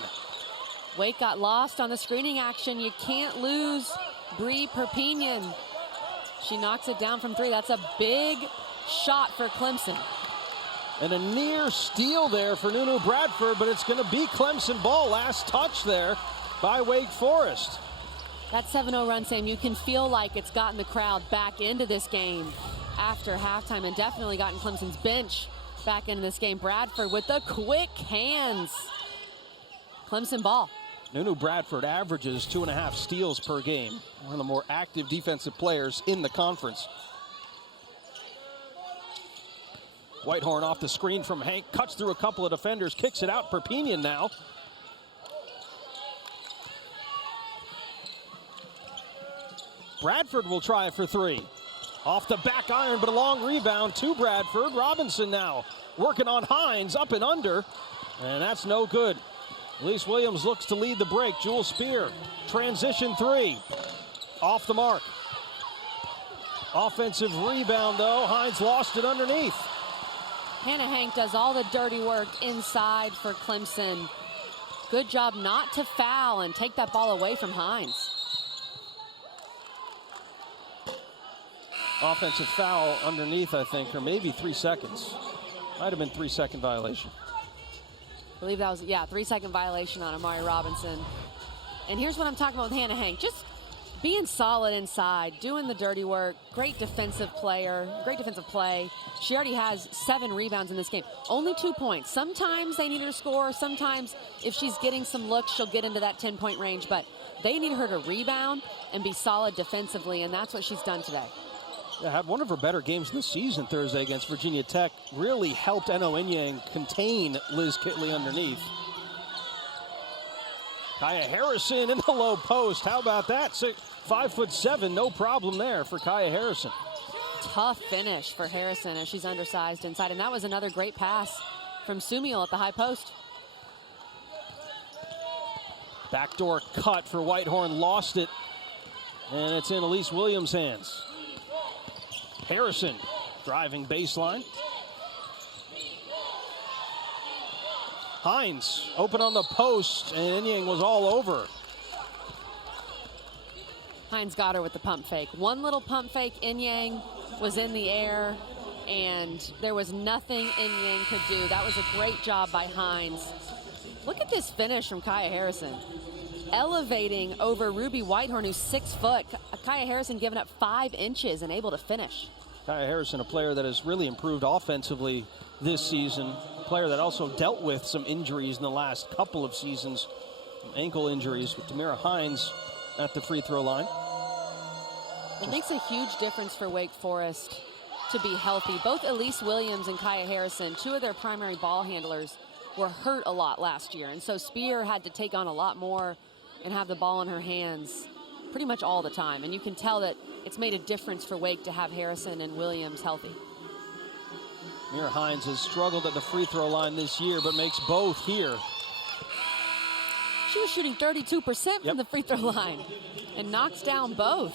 Wake got lost on the screening action. You can't lose Brie Perpignan. She knocks it down from 3. That's a big shot for Clemson. And a near steal there for Nunu Bradford, but it's going to be Clemson ball. Last touch there by Wake Forest. That 7-0 run, Sam, you can feel like it's gotten the crowd back into this game after halftime, and definitely gotten Clemson's bench back into this game. Bradford with the quick hands. Clemson ball. Nunu Bradford averages 2.5 steals per game. One of the more active defensive players in the conference. Whitehorn off the screen from Hank, cuts through a couple of defenders, kicks it out. Perpignan now. Bradford will try it for three. Off the back iron, but a long rebound to Bradford. Robinson now working on Hines, up and under, and that's no good. Elise Williams looks to lead the break. Jewel Spear, transition three, off the mark. Offensive rebound though, Hines lost it underneath. Hannah Hank does all the dirty work inside for Clemson. Good job not to foul and take that ball away from Hines. Offensive foul underneath, I think, or maybe 3 seconds. Might have been 3-second violation. I believe that was, yeah, 3-second violation on Amari Robinson. And here's what I'm talking about with Hannah Hank. Just being solid inside, doing the dirty work. Great defensive player, great defensive play. She already has 7 rebounds in this game. Only 2 points. Sometimes they need her to score. Sometimes if she's getting some looks, she'll get into that 10-point range. But they need her to rebound and be solid defensively, and that's what she's done today. Yeah, had one of her better games of the season Thursday against Virginia Tech. Really helped Eno Inyang contain Liz Kitley underneath. Kaya Harrison in the low post. How about that? 5'7", no problem there for Kaya Harrison. Tough finish for Harrison as she's undersized inside. And that was another great pass from Summiel at the high post. Backdoor cut for Whitehorn, lost it. And it's in Elise Williams' hands. Harrison driving baseline. Hines open on the post, and Inyang was all over. Hines got her with the pump fake. One little pump fake, Inyang was in the air, and there was nothing Inyang could do. That was a great job by Hines. Look at this finish from Kaya Harrison. Elevating over Ruby Whitehorn, who's 6 foot. Kaya Harrison giving up 5 inches and able to finish. Kaya Harrison, a player that has really improved offensively this season. A player that also dealt with some injuries in the last couple of seasons. Ankle injuries with Tamira Hines at the free throw line. It makes a huge difference for Wake Forest to be healthy. Both Elise Williams and Kaya Harrison, 2 of their primary ball handlers, were hurt a lot last year. And so Spear had to take on a lot more and have the ball in her hands pretty much all the time. And you can tell that it's made a difference for Wake to have Harrison and Williams healthy. Tamira Hines has struggled at the free throw line this year, but makes both here. She was shooting 32% from the free throw line and knocks down both.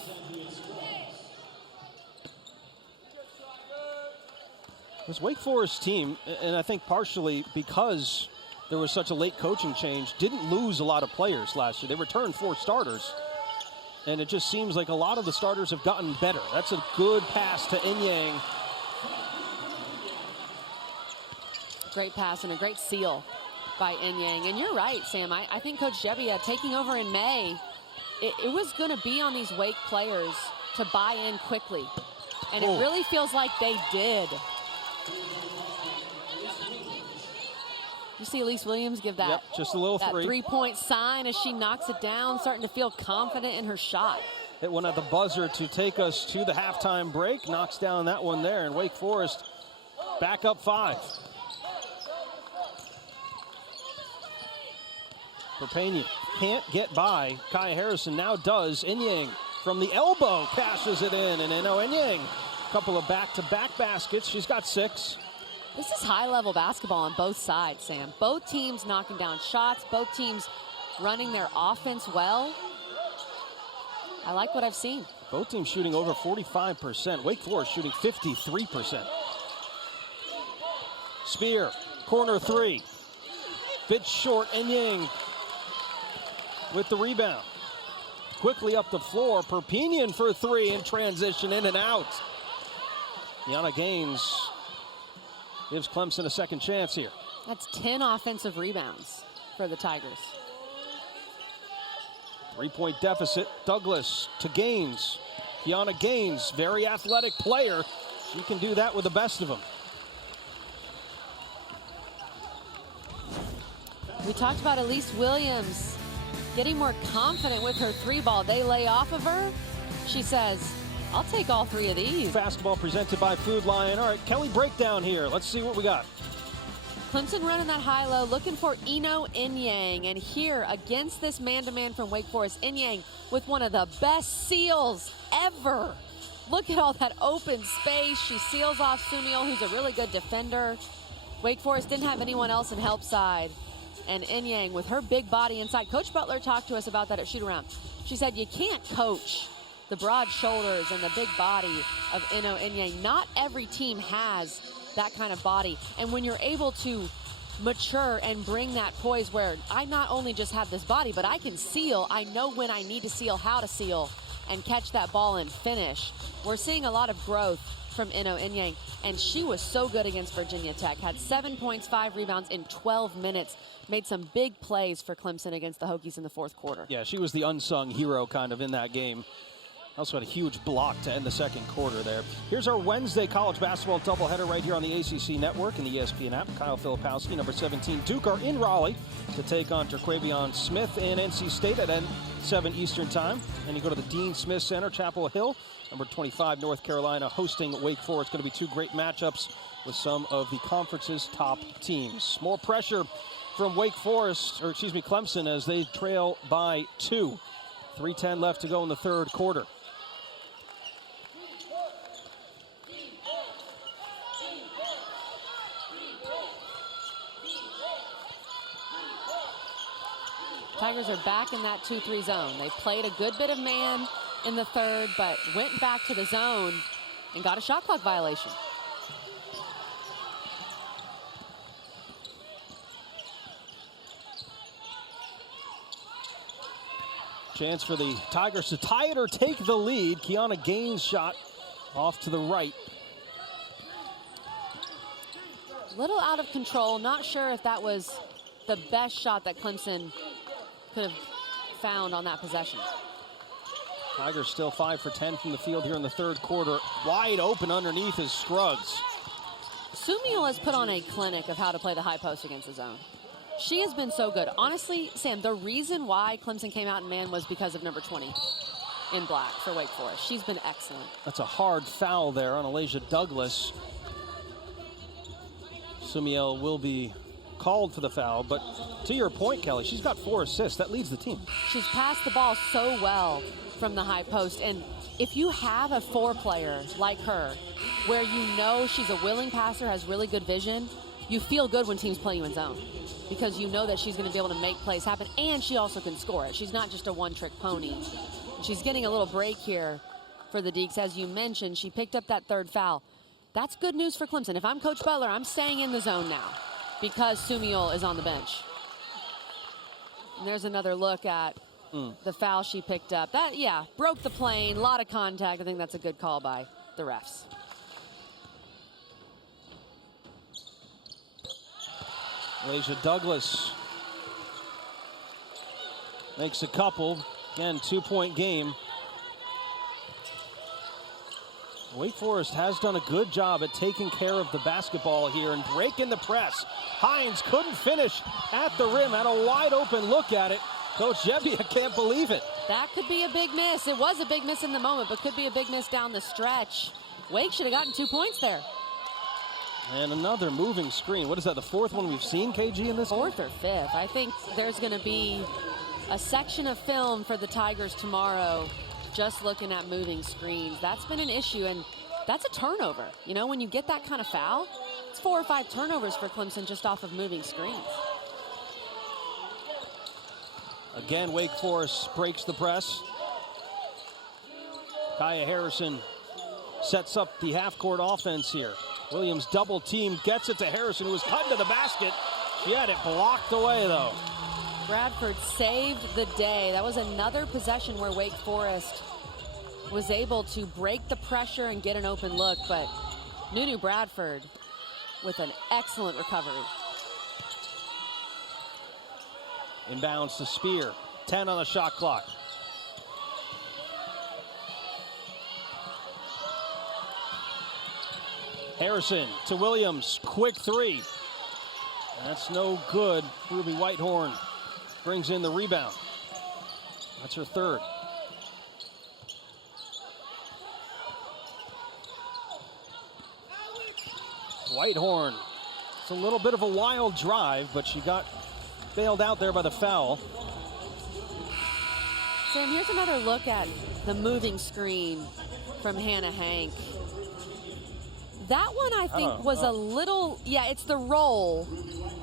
This Wake Forest team, and I think partially because there was such a late coaching change, didn't lose a lot of players last year. They returned 4 starters, and it just seems like a lot of the starters have gotten better. That's a good pass to Inyang. Great pass and a great seal by Inyang. And you're right, Sam. I think Coach Gebbia taking over in May, it was going to be on these Wake players to buy in quickly. And it really feels like they did. You see Elise Williams give that, just a little that 3-point sign as she knocks it down, starting to feel confident in her shot. Hit one at the buzzer to take us to the halftime break. Knocks down that one there, and Wake Forest back up 5. Perpignan can't get by. Kaya Harrison now does. Inyang from the elbow cashes it in, and Eno Inyang, a couple of back-to-back baskets. She's got 6. This is high-level basketball on both sides, Sam. Both teams knocking down shots, both teams running their offense well. I like what I've seen. Both teams shooting over 45%. Wake Forest shooting 53%. Spear, corner 3. Bit short, Inyang with the rebound. Quickly up the floor, Perpignan for 3 in transition, in and out. Yana Gaines gives Clemson a second chance here. That's 10 offensive rebounds for the Tigers. 3-point deficit. Douglas to Gaines. Kiana Gaines, very athletic player. She can do that with the best of them. We talked about Elise Williams getting more confident with her three ball. They lay off of her. She says, I'll take all three of these. Basketball presented by Food Lion. All right, Kelly, breakdown here. Let's see what we got. Clemson running that high-low, looking for Eno Inyang. And here, against this man-to-man from Wake Forest, Inyang with one of the best seals ever. Look at all that open space. She seals off Summiel, who's a really good defender. Wake Forest didn't have anyone else in help side. And Inyang with her big body inside. Coach Butler talked to us about that at shoot-around. She said you can't coach the broad shoulders and the big body of Eno Inyang. Not every team has that kind of body. And when you're able to mature and bring that poise where I not only just have this body, but I can seal. I know when I need to seal, how to seal, and catch that ball and finish. We're seeing a lot of growth from Eno Inyang, and she was so good against Virginia Tech. Had 7 points, 5 rebounds in 12 minutes. Made some big plays for Clemson against the Hokies in the fourth quarter. Yeah, she was the unsung hero kind of in that game. Also had a huge block to end the second quarter there. Here's our Wednesday college basketball doubleheader right here on the ACC Network and the ESPN app. Kyle Filipowski, number 17, Duke are in Raleigh to take on Terquavion Smith and NC State at 7 Eastern time. And you go to the Dean Smith Center, Chapel Hill. Number 25, North Carolina, hosting Wake Forest. Going to be two great matchups with some of the conference's top teams. More pressure from Wake Forest, or excuse me, Clemson, as they trail by 2. 3:10 left to go in the third quarter. Tigers are back in that 2-3 zone. They played a good bit of man in the third, but went back to the zone and got a shot clock violation. Chance for the Tigers to tie it or take the lead. Kiana Gaines' shot off to the right. Little out of control. Not sure if that was the best shot that Clemson could have found on that possession. Tigers still 5 for 10 from the field here in the third quarter. Wide open underneath is Scruggs. Summiel has put on a clinic of how to play the high post against the zone. She has been so good. Honestly, Sam, the reason why Clemson came out in man was because of number 20 in black for Wake Forest. She's been excellent. That's a hard foul there on Elise Douglas. Summiel will be called for the foul, but to your point, Kelly, she's got 4 assists. That leads the team. She's passed the ball so well from the high post, and if you have a 4-player like her, where you know she's a willing passer, has really good vision, you feel good when teams play you in zone because you know that she's going to be able to make plays happen, and she also can score it. She's not just a one-trick pony. She's getting a little break here for the Deeks. As you mentioned, she picked up that third foul. That's good news for Clemson. If I'm Coach Butler, I'm staying in the zone now because Summiel is on the bench. And there's another look at the foul she picked up. That, yeah, broke the plane, a lot of contact. I think that's a good call by the refs. Elise Douglas makes a couple. Again, 2-point game. Wake Forest has done a good job at taking care of the basketball here and breaking the press. Hines couldn't finish at the rim, had a wide open look at it. Coach Gebbia can't believe it. That could be a big miss. It was a big miss in the moment, but could be a big miss down the stretch. Wake should have gotten 2 points there. And another moving screen. What is that, the 4th one we've seen, KG, in this game? 4th or 5th. I think there's going to be a section of film for the Tigers tomorrow just looking at moving screens. That's been an issue, and that's a turnover. You know, when you get that kind of foul, it's 4 or 5 turnovers for Clemson just off of moving screens. Again, Wake Forest breaks the press. Kaya Harrison sets up the half-court offense here. Williams double team, gets it to Harrison, who was cutting to the basket. She had it blocked away, though. Bradford saved the day. That was another possession where Wake Forest was able to break the pressure and get an open look, but Nunu Bradford with an excellent recovery. Inbounds to Spear. 10 on the shot clock. Harrison to Williams. Quick three. That's no good. Ruby Whitehorn brings in the rebound. That's her third. Whitehorn. It's a little bit of a wild drive, but she got bailed out there by the foul. Sam, here's another look at the moving screen from Hannah Hank. That one, I think, was a little, it's the roll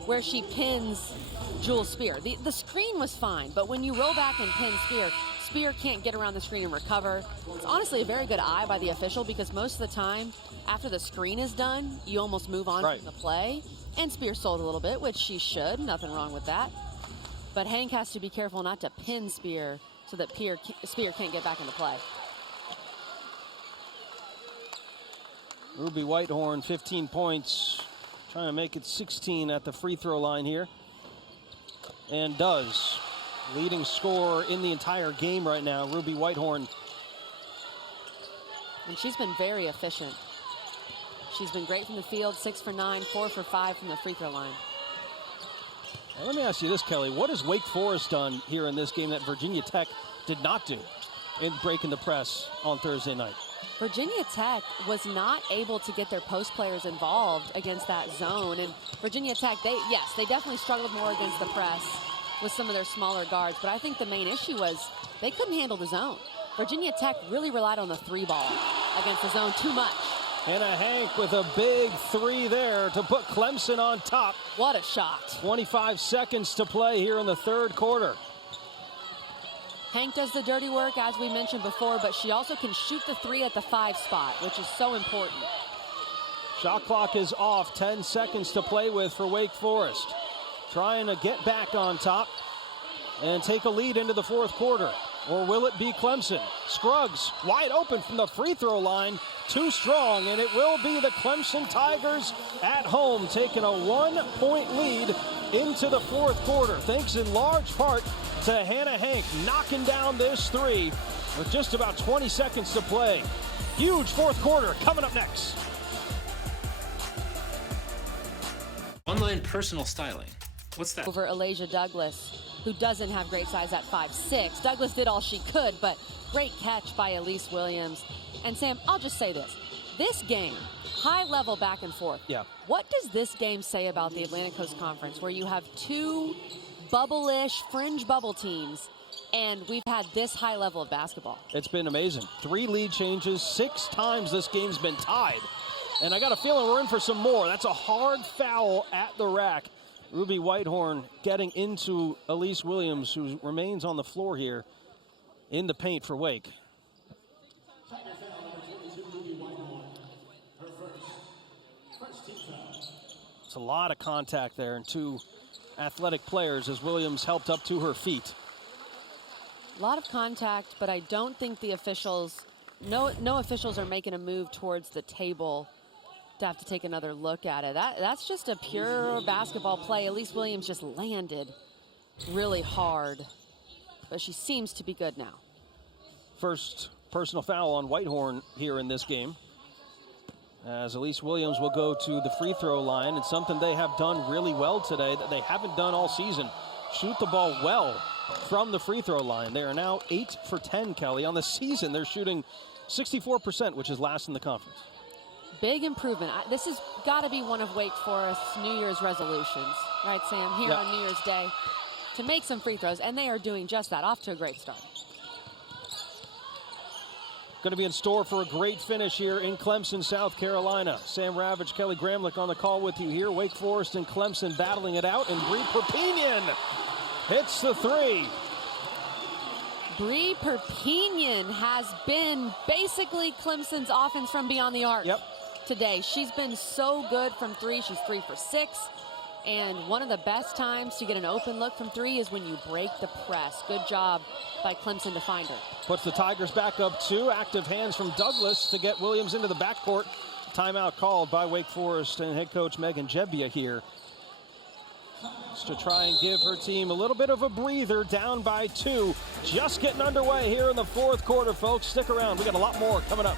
where she pins Jewel Spear. The screen was fine, but when you roll back and pin Spear, Spear can't get around the screen and recover. It's honestly a very good eye by the official, because most of the time, after the screen is done, you almost move on from the play. And Spear sold a little bit, which she should. Nothing wrong with that. But Hank has to be careful not to pin Spear so that Spear can't get back into play. Ruby Whitehorn, 15 points, trying to make it 16 at the free throw line here. And does. Leading scorer in the entire game right now, Ruby Whitehorn. And she's been very efficient. She's been great from the field, 6 for 9, 4 for 5 from the free throw line. Now, let me ask you this, Kelly. What has Wake Forest done here in this game that Virginia Tech did not do in breaking the press on Thursday night? Virginia Tech was not able to get their post players involved against that zone. And Virginia Tech, they definitely struggled more against the press with some of their smaller guards. But I think the main issue was they couldn't handle the zone. Virginia Tech really relied on the three ball against the zone too much. Hannah Hank with a big three there to put Clemson on top. What a shot. 25 seconds to play here in the third quarter. Hank does the dirty work, as we mentioned before, but she also can shoot the three at the 5 spot, which is so important. Shot clock is off, 10 seconds to play with for Wake Forest. Trying to get back on top and take a lead into the fourth quarter. Or will it be Clemson? Scruggs wide open from the free throw line, too strong, and it will be the Clemson Tigers at home taking a 1-point lead into the fourth quarter, thanks in large part to Hannah Hank knocking down this three with just about 20 seconds to play. Huge fourth quarter coming up next. Online personal styling. What's that? Over Alasia Douglas, who doesn't have great size at 5'6". Douglas did all she could, but great catch by Elise Williams. And Sam, I'll just say this. This game, high level back and forth. Yeah. What does this game say about the Atlantic Coast Conference, where you have two bubble-ish, fringe bubble teams, and we've had this high level of basketball? It's been amazing. 3 lead changes, 6 times this game's been tied. And I got a feeling we're in for some more. That's a hard foul at the rack. Ruby Whitehorn getting into Elise Williams, who remains on the floor here in the paint for Wake. It's a lot of contact there, and 2 athletic players as Williams helped up to her feet. A lot of contact, but I don't think the officials, no officials are making a move towards the table to have to take another look at it. That's just a pure basketball play. Elise Williams just landed really hard, but she seems to be good now. First personal foul on Whitehorn here in this game, as Elise Williams will go to the free throw line, and something they have done really well today that they haven't done all season. Shoot the ball well from the free throw line. They are now 8 for 10, Kelly. On the season, they're shooting 64%, which is last in the conference. Big improvement. This has got to be one of Wake Forest's New Year's resolutions, right, Sam? Here on New Year's Day, to make some free throws, and they are doing just that. Off to a great start. Going to be in store for a great finish here in Clemson, South Carolina. Sam Ravage, Kelly Gramlich on the call with you here. Wake Forest and Clemson battling it out, and Brie Perpignan hits the three. Brie Perpignan has been basically Clemson's offense from beyond the arc today. She's been so good from 3. She's 3 for 6. And one of the best times to get an open look from 3 is when you break the press. Good job by Clemson to find her. Puts the Tigers back up 2. Active hands from Douglas to get Williams into the backcourt Timeout called by Wake Forest and head coach Megan Jebbia here. Just to try and give her team a little bit of a breather, down by 2. Just getting underway here in the fourth quarter, folks. Stick around. We got a lot more coming up.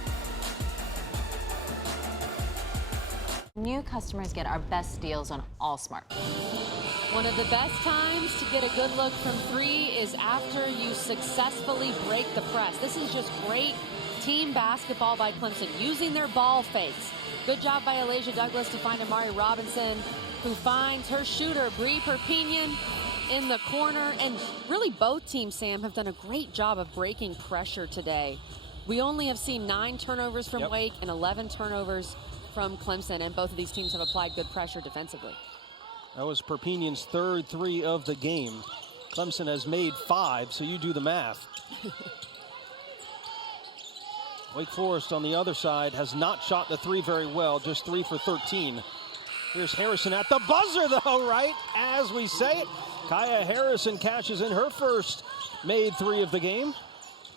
New customers get our best deals on all smartphones. One of the best times to get a good look from 3 is after you successfully break the press. This is just great team basketball by Clemson, using their ball fakes. Good job by Alasia Douglas to find Amari Robinson, who finds her shooter, Brie Perpignan, in the corner. And really both teams, Sam, have done a great job of breaking pressure today. We only have seen 9 turnovers from Wake and 11 turnovers from Clemson, and both of these teams have applied good pressure defensively. That was Perpignan's third 3 of the game. Clemson has made 5, so you do the math. Wake Forest on the other side has not shot the 3 very well, just 3 for 13. Here's Harrison at the buzzer, though, right as we say it. Kaya Harrison cashes in her first made 3 of the game.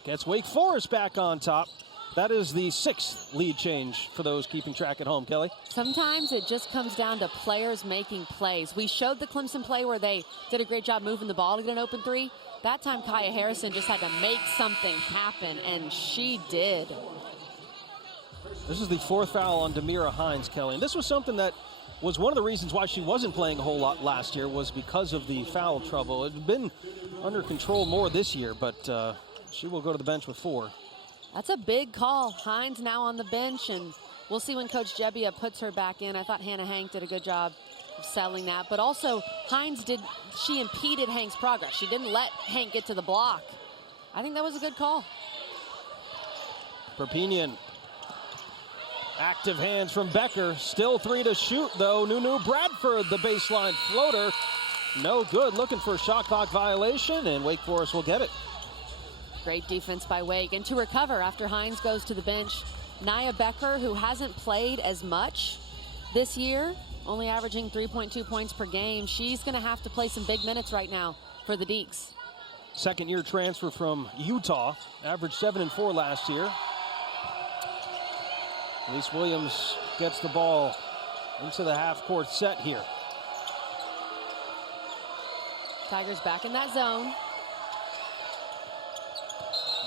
Gets Wake Forest back on top. That is the 6th lead change for those keeping track at home, Kelly. Sometimes it just comes down to players making plays. We showed the Clemson play where they did a great job moving the ball to get an open 3. That time, Kaya Harrison just had to make something happen, and she did. This is the 4th foul on Demira Hines, Kelly. And this was something that was one of the reasons why she wasn't playing a whole lot last year, was because of the foul trouble. It had been under control more this year, but she will go to the bench with 4. That's a big call. Hines now on the bench, and we'll see when Coach Jebbia puts her back in. I thought Hannah Hank did a good job of settling that, but also Hines she impeded Hank's progress. She didn't let Hank get to the block. I think that was a good call. Perpignan. Active hands from Becker. Still 3 to shoot, though. Nunu Bradford, the baseline floater. No good. Looking for a shot clock violation, and Wake Forest will get it. Great defense by Wake. And to recover after Hines goes to the bench, Nia Becker, who hasn't played as much this year, only averaging 3.2 points per game. She's going to have to play some big minutes right now for the Deeks. Second-year transfer from Utah. Averaged 7 and 4 last year. Elise Williams gets the ball into the half-court set here. Tigers back in that zone.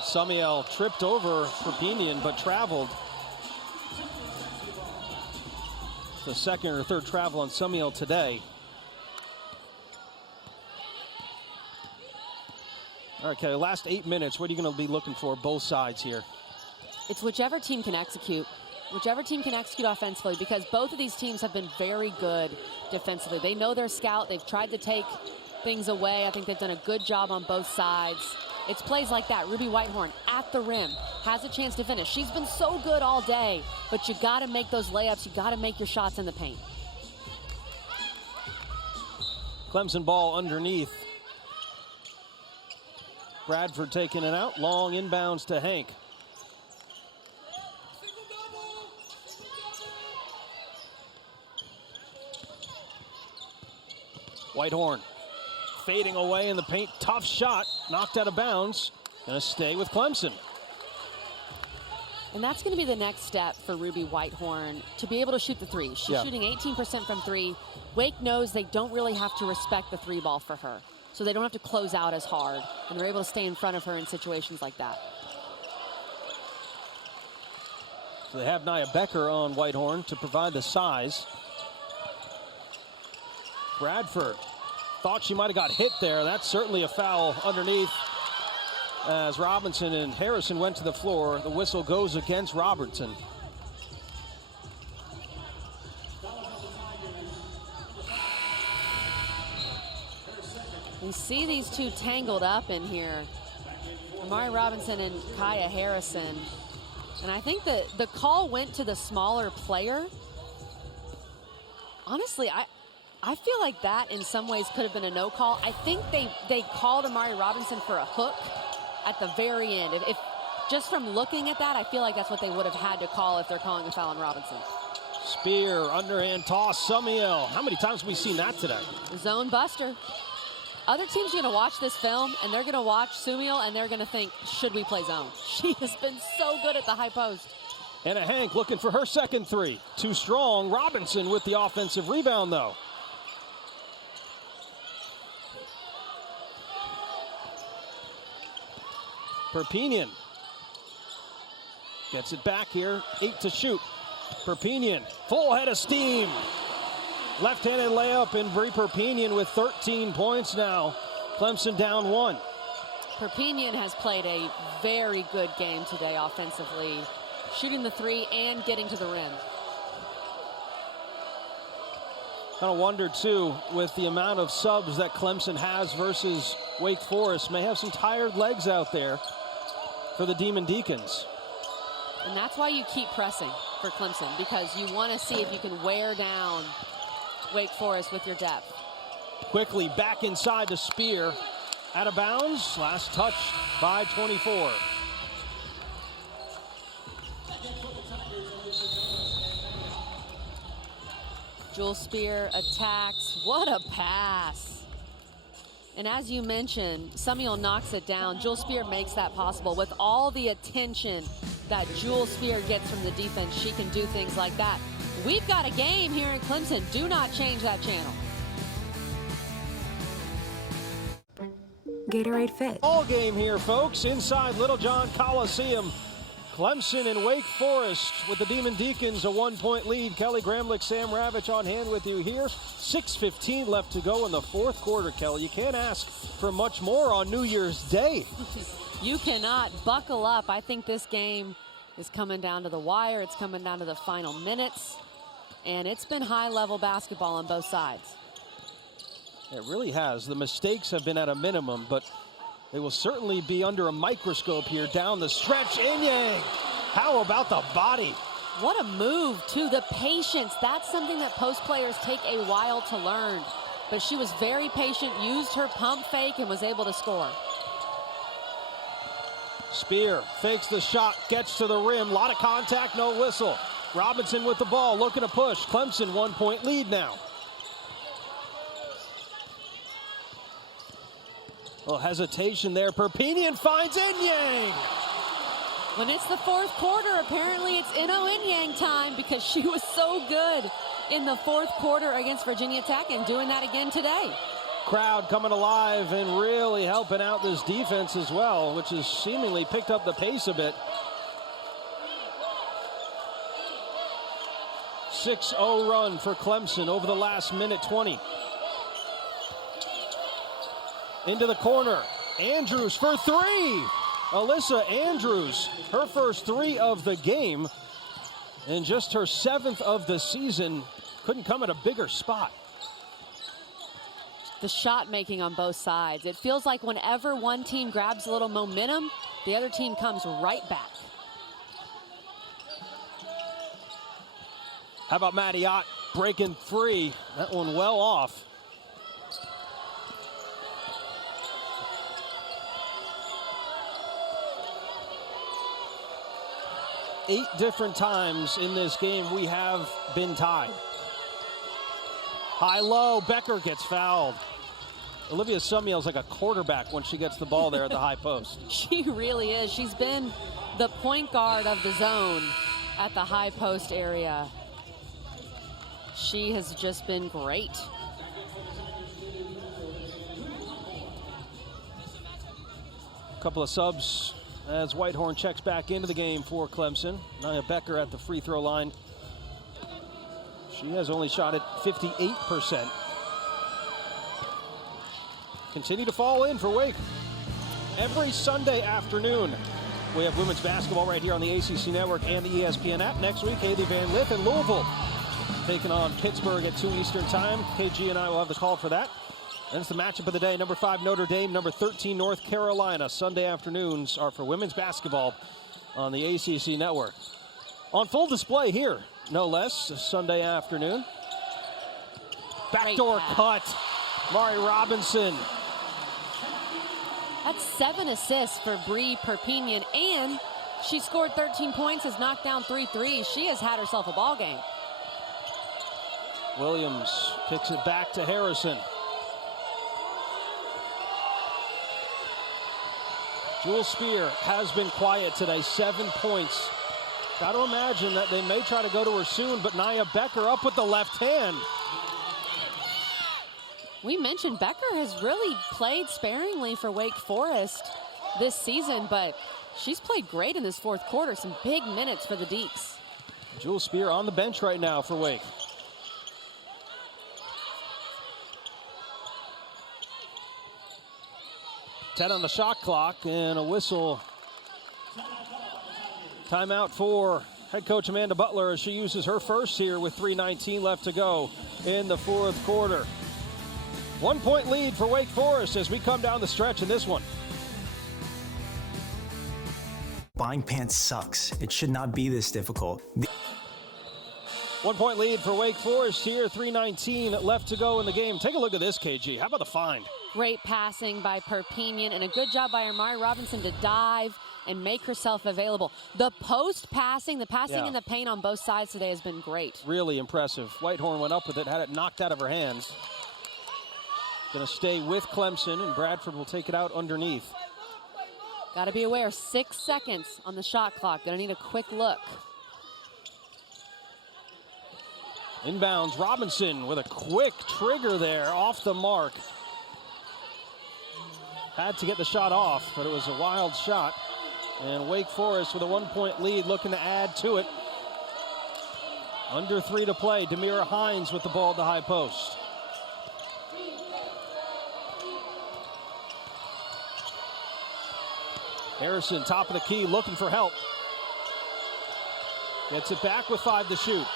Summiel tripped over Perpignan, but traveled. The second or third travel on Summiel today. All right, Kelly, last 8 minutes, what are you going to be looking for both sides here? It's whichever team can execute. Whichever team can execute offensively, because both of these teams have been very good defensively. They know their scout. They've tried to take things away. I think they've done a good job on both sides. It's plays like that. Ruby Whitehorn at the rim, has a chance to finish. She's been so good all day, but you got to make those layups. You got to make your shots in the paint. Clemson ball underneath. Bradford taking it out. Long inbounds to Hank. Whitehorn fading away in the paint. Tough shot. Knocked out of bounds. Gonna stay with Clemson. And that's going to be the next step for Ruby Whitehorn, to be able to shoot the 3. She's shooting 18% from 3. Wake knows they don't really have to respect the 3 ball for her, so they don't have to close out as hard, and they're able to stay in front of her in situations like that. So they have Nia Becker on Whitehorn to provide the size. Bradford thought she might have got hit there. That's certainly a foul underneath. As Robinson and Harrison went to the floor, the whistle goes against Robertson. We see these two tangled up in here. Amari Robinson and Kaya Harrison. And I think the call went to the smaller player. Honestly, I feel like that in some ways could have been a no call. I think they called Amari Robinson for a hook at the very end. If just from looking at that, I feel like that's what they would have had to call if they're calling a foul on Robinson. Spear, underhand toss, Summiel. How many times have we seen that today? Zone buster. Other teams are going to watch this film, and they're going to watch Summiel, and they're going to think, should we play zone? She has been so good at the high post. And a Hank looking for her second three. Too strong. Robinson with the offensive rebound, though. Perpignan gets it back here. 8 to shoot. Perpignan, full head of steam. Left-handed layup, and Brie Perpignan with 13 points now. Clemson down 1. Perpignan has played a very good game today offensively, shooting the three and getting to the rim. Kind of wonder, too, with the amount of subs that Clemson has versus Wake Forest, may have some tired legs out there for the Demon Deacons. And that's why you keep pressing for Clemson, because you want to see if you can wear down Wake Forest with your depth. Quickly back inside to Spear. Out of bounds. Last touch by 24. Jewel Spear attacks. What a pass. And as you mentioned, Summiel knocks it down. Jewel Spear makes that possible. With all the attention that Jewel Spear gets from the defense, she can do things like that. We've got a game here in Clemson. Do not change that channel. Gatorade Fit. All game here, folks, inside Littlejohn Coliseum. Clemson and Wake Forest with the Demon Deacons, a 1-point lead. Kelly Gramlich, Sam Ravitch on hand with you here. 6:15 left to go in the fourth quarter, Kelly. You can't ask for much more on New Year's Day. You cannot. Buckle up. I think this game is coming down to the wire. It's coming down to the final minutes. And it's been high-level basketball on both sides. It really has. The mistakes have been at a minimum, but they will certainly be under a microscope here down the stretch. Inyang, how about the body? What a move, too. The patience. That's something that post players take a while to learn. But she was very patient, used her pump fake, and was able to score. Spear fakes the shot, gets to the rim. A lot of contact, no whistle. Robinson with the ball, looking to push. Clemson 1-point lead now. A little hesitation there. Perpignan finds Inyang. When it's the fourth quarter, apparently it's Eno Inyang time, because she was so good in the fourth quarter against Virginia Tech and doing that again today. Crowd coming alive and really helping out this defense as well, which has seemingly picked up the pace a bit. 6-0 run for Clemson over the last minute 20. Into the corner. Andrews for three. Alyssa Andrews, her first three of the game, and just her 7th of the season. Couldn't come at a bigger spot. The shot making on both sides. It feels like whenever one team grabs a little momentum, the other team comes right back. How about Mattiot breaking free? That one well off. Eight different times in this game we have been tied. High-low, Becker gets fouled. Olivia Summiel is like a quarterback when she gets the ball there at the high post. She really is. She's been the point guard of the zone at the high post area. She has just been great. A couple of subs as Whitehorn checks back into the game for Clemson. Nia Becker at the free throw line. She has only shot at 58%. Continue to fall in for Wake. Every Sunday afternoon, we have women's basketball right here on the ACC Network and the ESPN app. Next week, Haley Van Lith and Louisville taking on Pittsburgh at 2 Eastern time. KG and I will have the call for that. And it's the matchup of the day. Number 5 Notre Dame, number 13 North Carolina. Sunday afternoons are for women's basketball on the ACC Network. On full display here, no less, Sunday afternoon. Backdoor cut. Mari Robinson. That's 7 assists for Brie Perpignan, and she scored 13 points, has knocked down 3 threes. She has had herself a ball game. Williams kicks it back to Harrison. Jewel Spear has been quiet today. 7 points Got to imagine that they may try to go to her soon, but Nia Becker up with the left hand. We mentioned Becker has really played sparingly for Wake Forest this season, but she's played great in this fourth quarter. Some big minutes for the Deeks. Jewel Spear on the bench right now for Wake. 10 on the shot clock and a whistle. Timeout for head coach Amanda Butler as she uses her first here with 3:19 left to go in the fourth quarter. 1 point lead for Wake Forest as we come down the stretch in this one. Buying pants sucks. It should not be this difficult. 1 point lead for Wake Forest here, 3:19 left to go in the game. Take a look at this, KG. How about the find? Great passing by Perpignan and a good job by Amari Robinson to dive and make herself available. The post passing, the passing in the paint on both sides today has been great. Really impressive. Whitehorn went up with it, had it knocked out of her hands. Going to stay with Clemson, and Bradford will take it out underneath. Got to be aware, 6 seconds on the shot clock. Going to need a quick look. Inbounds, Robinson with a quick trigger there off the mark. Had to get the shot off, but it was a wild shot. And Wake Forest with a 1 point lead looking to add to it. Under 3 to play. Demira Hines with the ball at the high post. Harrison, top of the key, looking for help. Gets it back with 5 to shoot.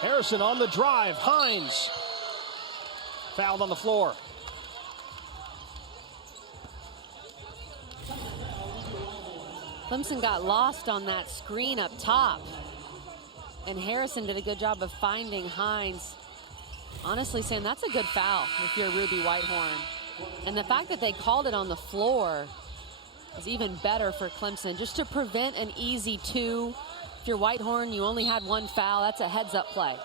Harrison on the drive. Hines fouled on the floor. Clemson got lost on that screen up top. And Harrison did a good job of finding Hines. Honestly, Sam, that's a good foul if you're Ruby Whitehorn. And the fact that they called it on the floor is even better for Clemson, just to prevent an easy 2. If you're Whitehorn, you only had 1 foul. That's a heads-up play.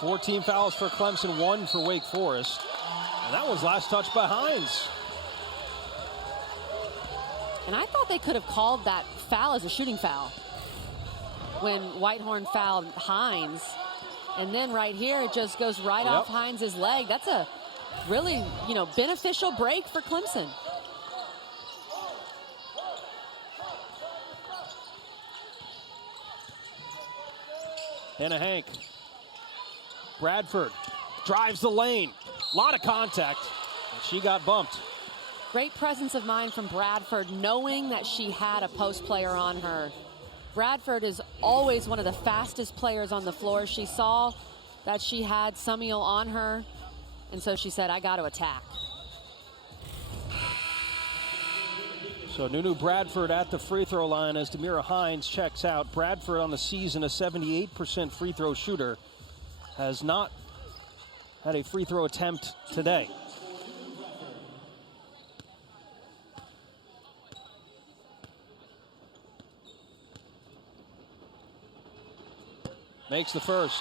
14 fouls for Clemson, 1 for Wake Forest. And that was last touched by Hines. And I thought they could have called that foul as a shooting foul when Whitehorn fouled Hines. And then right here, it just goes right off Hines' leg. That's a really, beneficial break for Clemson. Hannah Hank. Bradford drives the lane. A lot of contact. And she got bumped. Great presence of mind from Bradford, knowing that she had a post player on her. Bradford is always one of the fastest players on the floor. She saw that she had Summiel on her, and so she said, I got to attack. So Nunu Bradford at the free throw line as Demira Hines checks out. Bradford on the season, a 78% free throw shooter, has not had a free throw attempt today. Makes the first.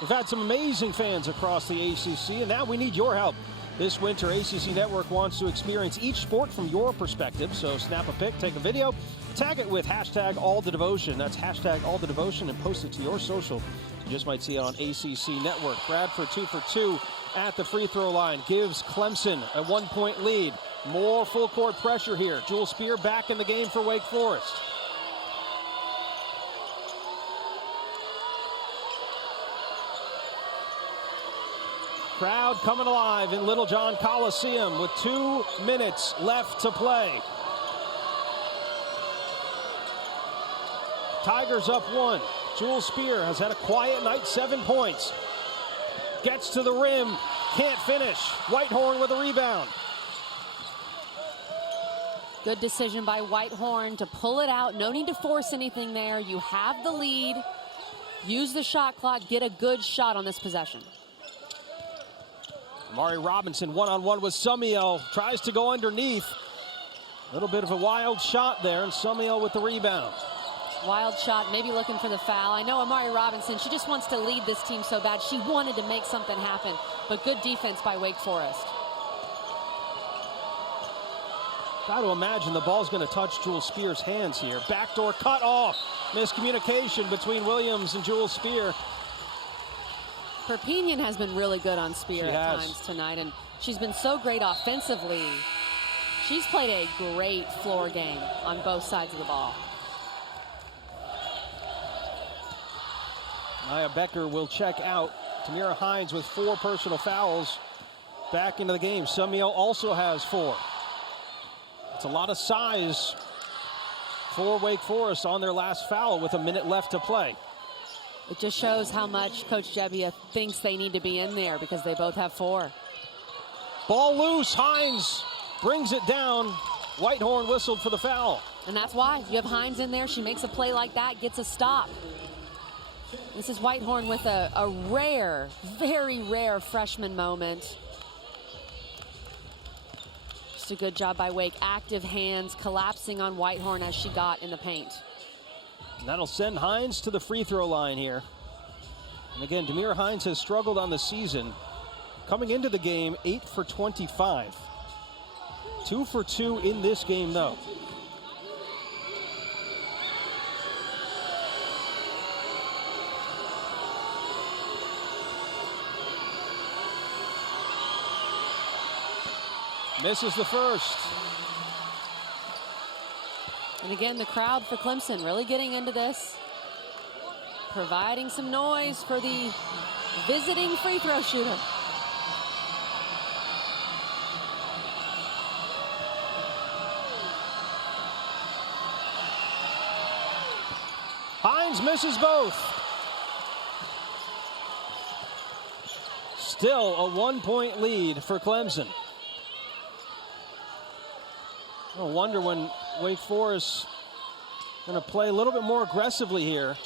We've had some amazing fans across the ACC, and now we need your help. This winter, ACC Network wants to experience each sport from your perspective, so snap a pic, take a video, tag it with hashtag #AllTheDevotion. That's hashtag #AllTheDevotion, and post it to your social. You just might see it on ACC Network. Bradford 2 for 2 at the free throw line. Gives Clemson a 1 point lead. More full court pressure here. Jewel Spear back in the game for Wake Forest. Crowd coming alive in Littlejohn Coliseum with 2 minutes left to play. Tigers up 1. Jewel Spear has had a quiet night, 7 points. Gets to the rim, can't finish. Whitehorn with a rebound. Good decision by Whitehorn to pull it out. No need to force anything there. You have the lead. Use the shot clock. Get a good shot on this possession. Amari Robinson one-on-one with Summiel. Tries to go underneath. A little bit of a wild shot there, and Summiel with the rebound. Wild shot, maybe looking for the foul. I know Amari Robinson, she just wants to lead this team so bad. She wanted to make something happen, but good defense by Wake Forest. Got to imagine the ball's going to touch Jewel Spear's hands here. Backdoor cut off. Miscommunication between Williams and Jewel Spear. Perpignan has been really good on Spear at times tonight, and she's been so great offensively. She's played a great floor game on both sides of the ball. Nia Becker will check out. Tamira Hines with 4 personal fouls back into the game. Summiel also has 4. It's a lot of size for Wake Forest on their last foul with a minute left to play. It just shows how much Coach Gebbia thinks they need to be in there because they both have 4. Ball loose. Hines brings it down. Whitehorn whistled for the foul. And that's why you have Hines in there. She makes a play like that, gets a stop. This is Whitehorn with a rare, very rare freshman moment. Just a good job by Wake. Active hands collapsing on Whitehorn as she got in the paint. And that'll send Hines to the free throw line here. And again, Tamira Hines has struggled on the season. Coming into the game, 8 for 25. 2 for 2 in this game, though. Misses the first. And again, the crowd for Clemson really getting into this. Providing some noise for the visiting free throw shooter. Hines misses both. Still a 1-point lead for Clemson. I wonder when Wake Forest going to play a little bit more aggressively here.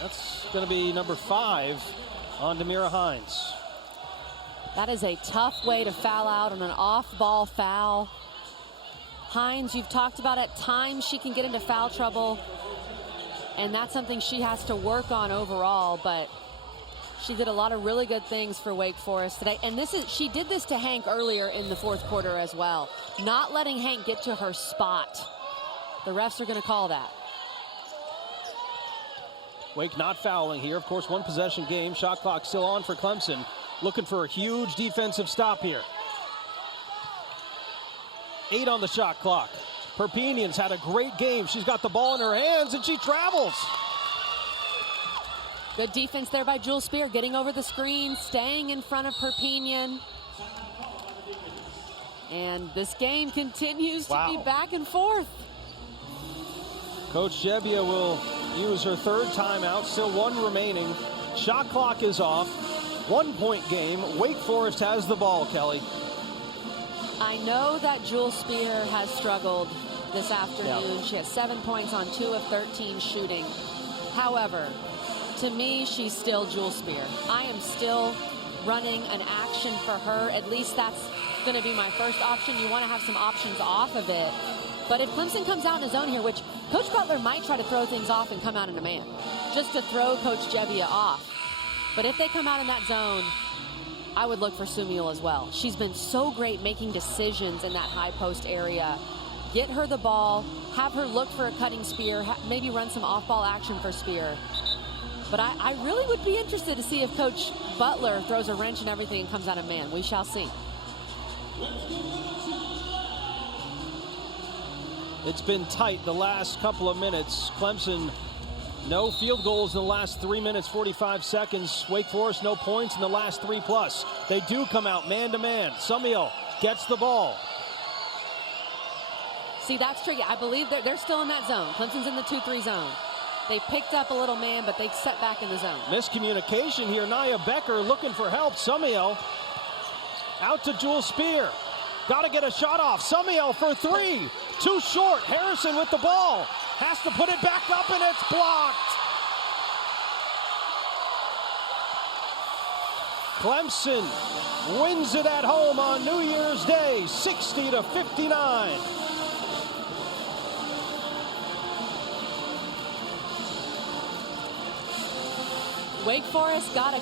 That's going to be number 5 on Tamira Hines. That is a tough way to foul out on an off-ball foul. Hines, you've talked about at times she can get into foul trouble, and that's something she has to work on overall, but she did a lot of really good things for Wake Forest today. And she did this to Hank earlier in the 4th quarter as well. Not letting Hank get to her spot. The refs are going to call that. Wake not fouling here. Of course, 1 possession game. Shot clock still on for Clemson. Looking for a huge defensive stop here. 8 on the shot clock. Perpignan's had a great game. She's got the ball in her hands and she travels. Good defense there by Jewel Spear, getting over the screen, staying in front of Perpignan. And this game continues to be back and forth. Coach Gebbia will use her 3rd timeout, still 1 remaining. Shot clock is off. 1-point game. Wake Forest has the ball, Kelly. I know that Jewel Spear has struggled this afternoon. She has 7 points on 2 of 13 shooting. However, to me, she's still Jewel Spear. I am still running an action for her. At least that's going to be my first option. You want to have some options off of it. But if Clemson comes out in a zone here, which Coach Butler might try to throw things off and come out in a man, just to throw Coach Gebbia off. But if they come out in that zone, I would look for Summiel as well. She's been so great making decisions in that high post area. Get her the ball, have her look for a cutting Spear, maybe run some off-ball action for Spear. But I really would be interested to see if Coach Butler throws a wrench and everything and comes out of man. We shall see. It's been tight the last couple of minutes. Clemson, no field goals in the last 3 minutes, 45 seconds. Wake Forest, no points in the last 3+. They do come out man-to-man. Summiel gets the ball. See, that's tricky. I believe they're still in that zone. Clemson's in the 2-3 zone. They picked up a little man, but they set back in the zone. Miscommunication here. Nia Becker looking for help. Summiel out to Jewel Spear. Got to get a shot off. Summiel for 3. Too short. Harrison with the ball. Has to put it back up, and it's blocked. Clemson wins it at home on New Year's Day, 60-59. Wake Forest got a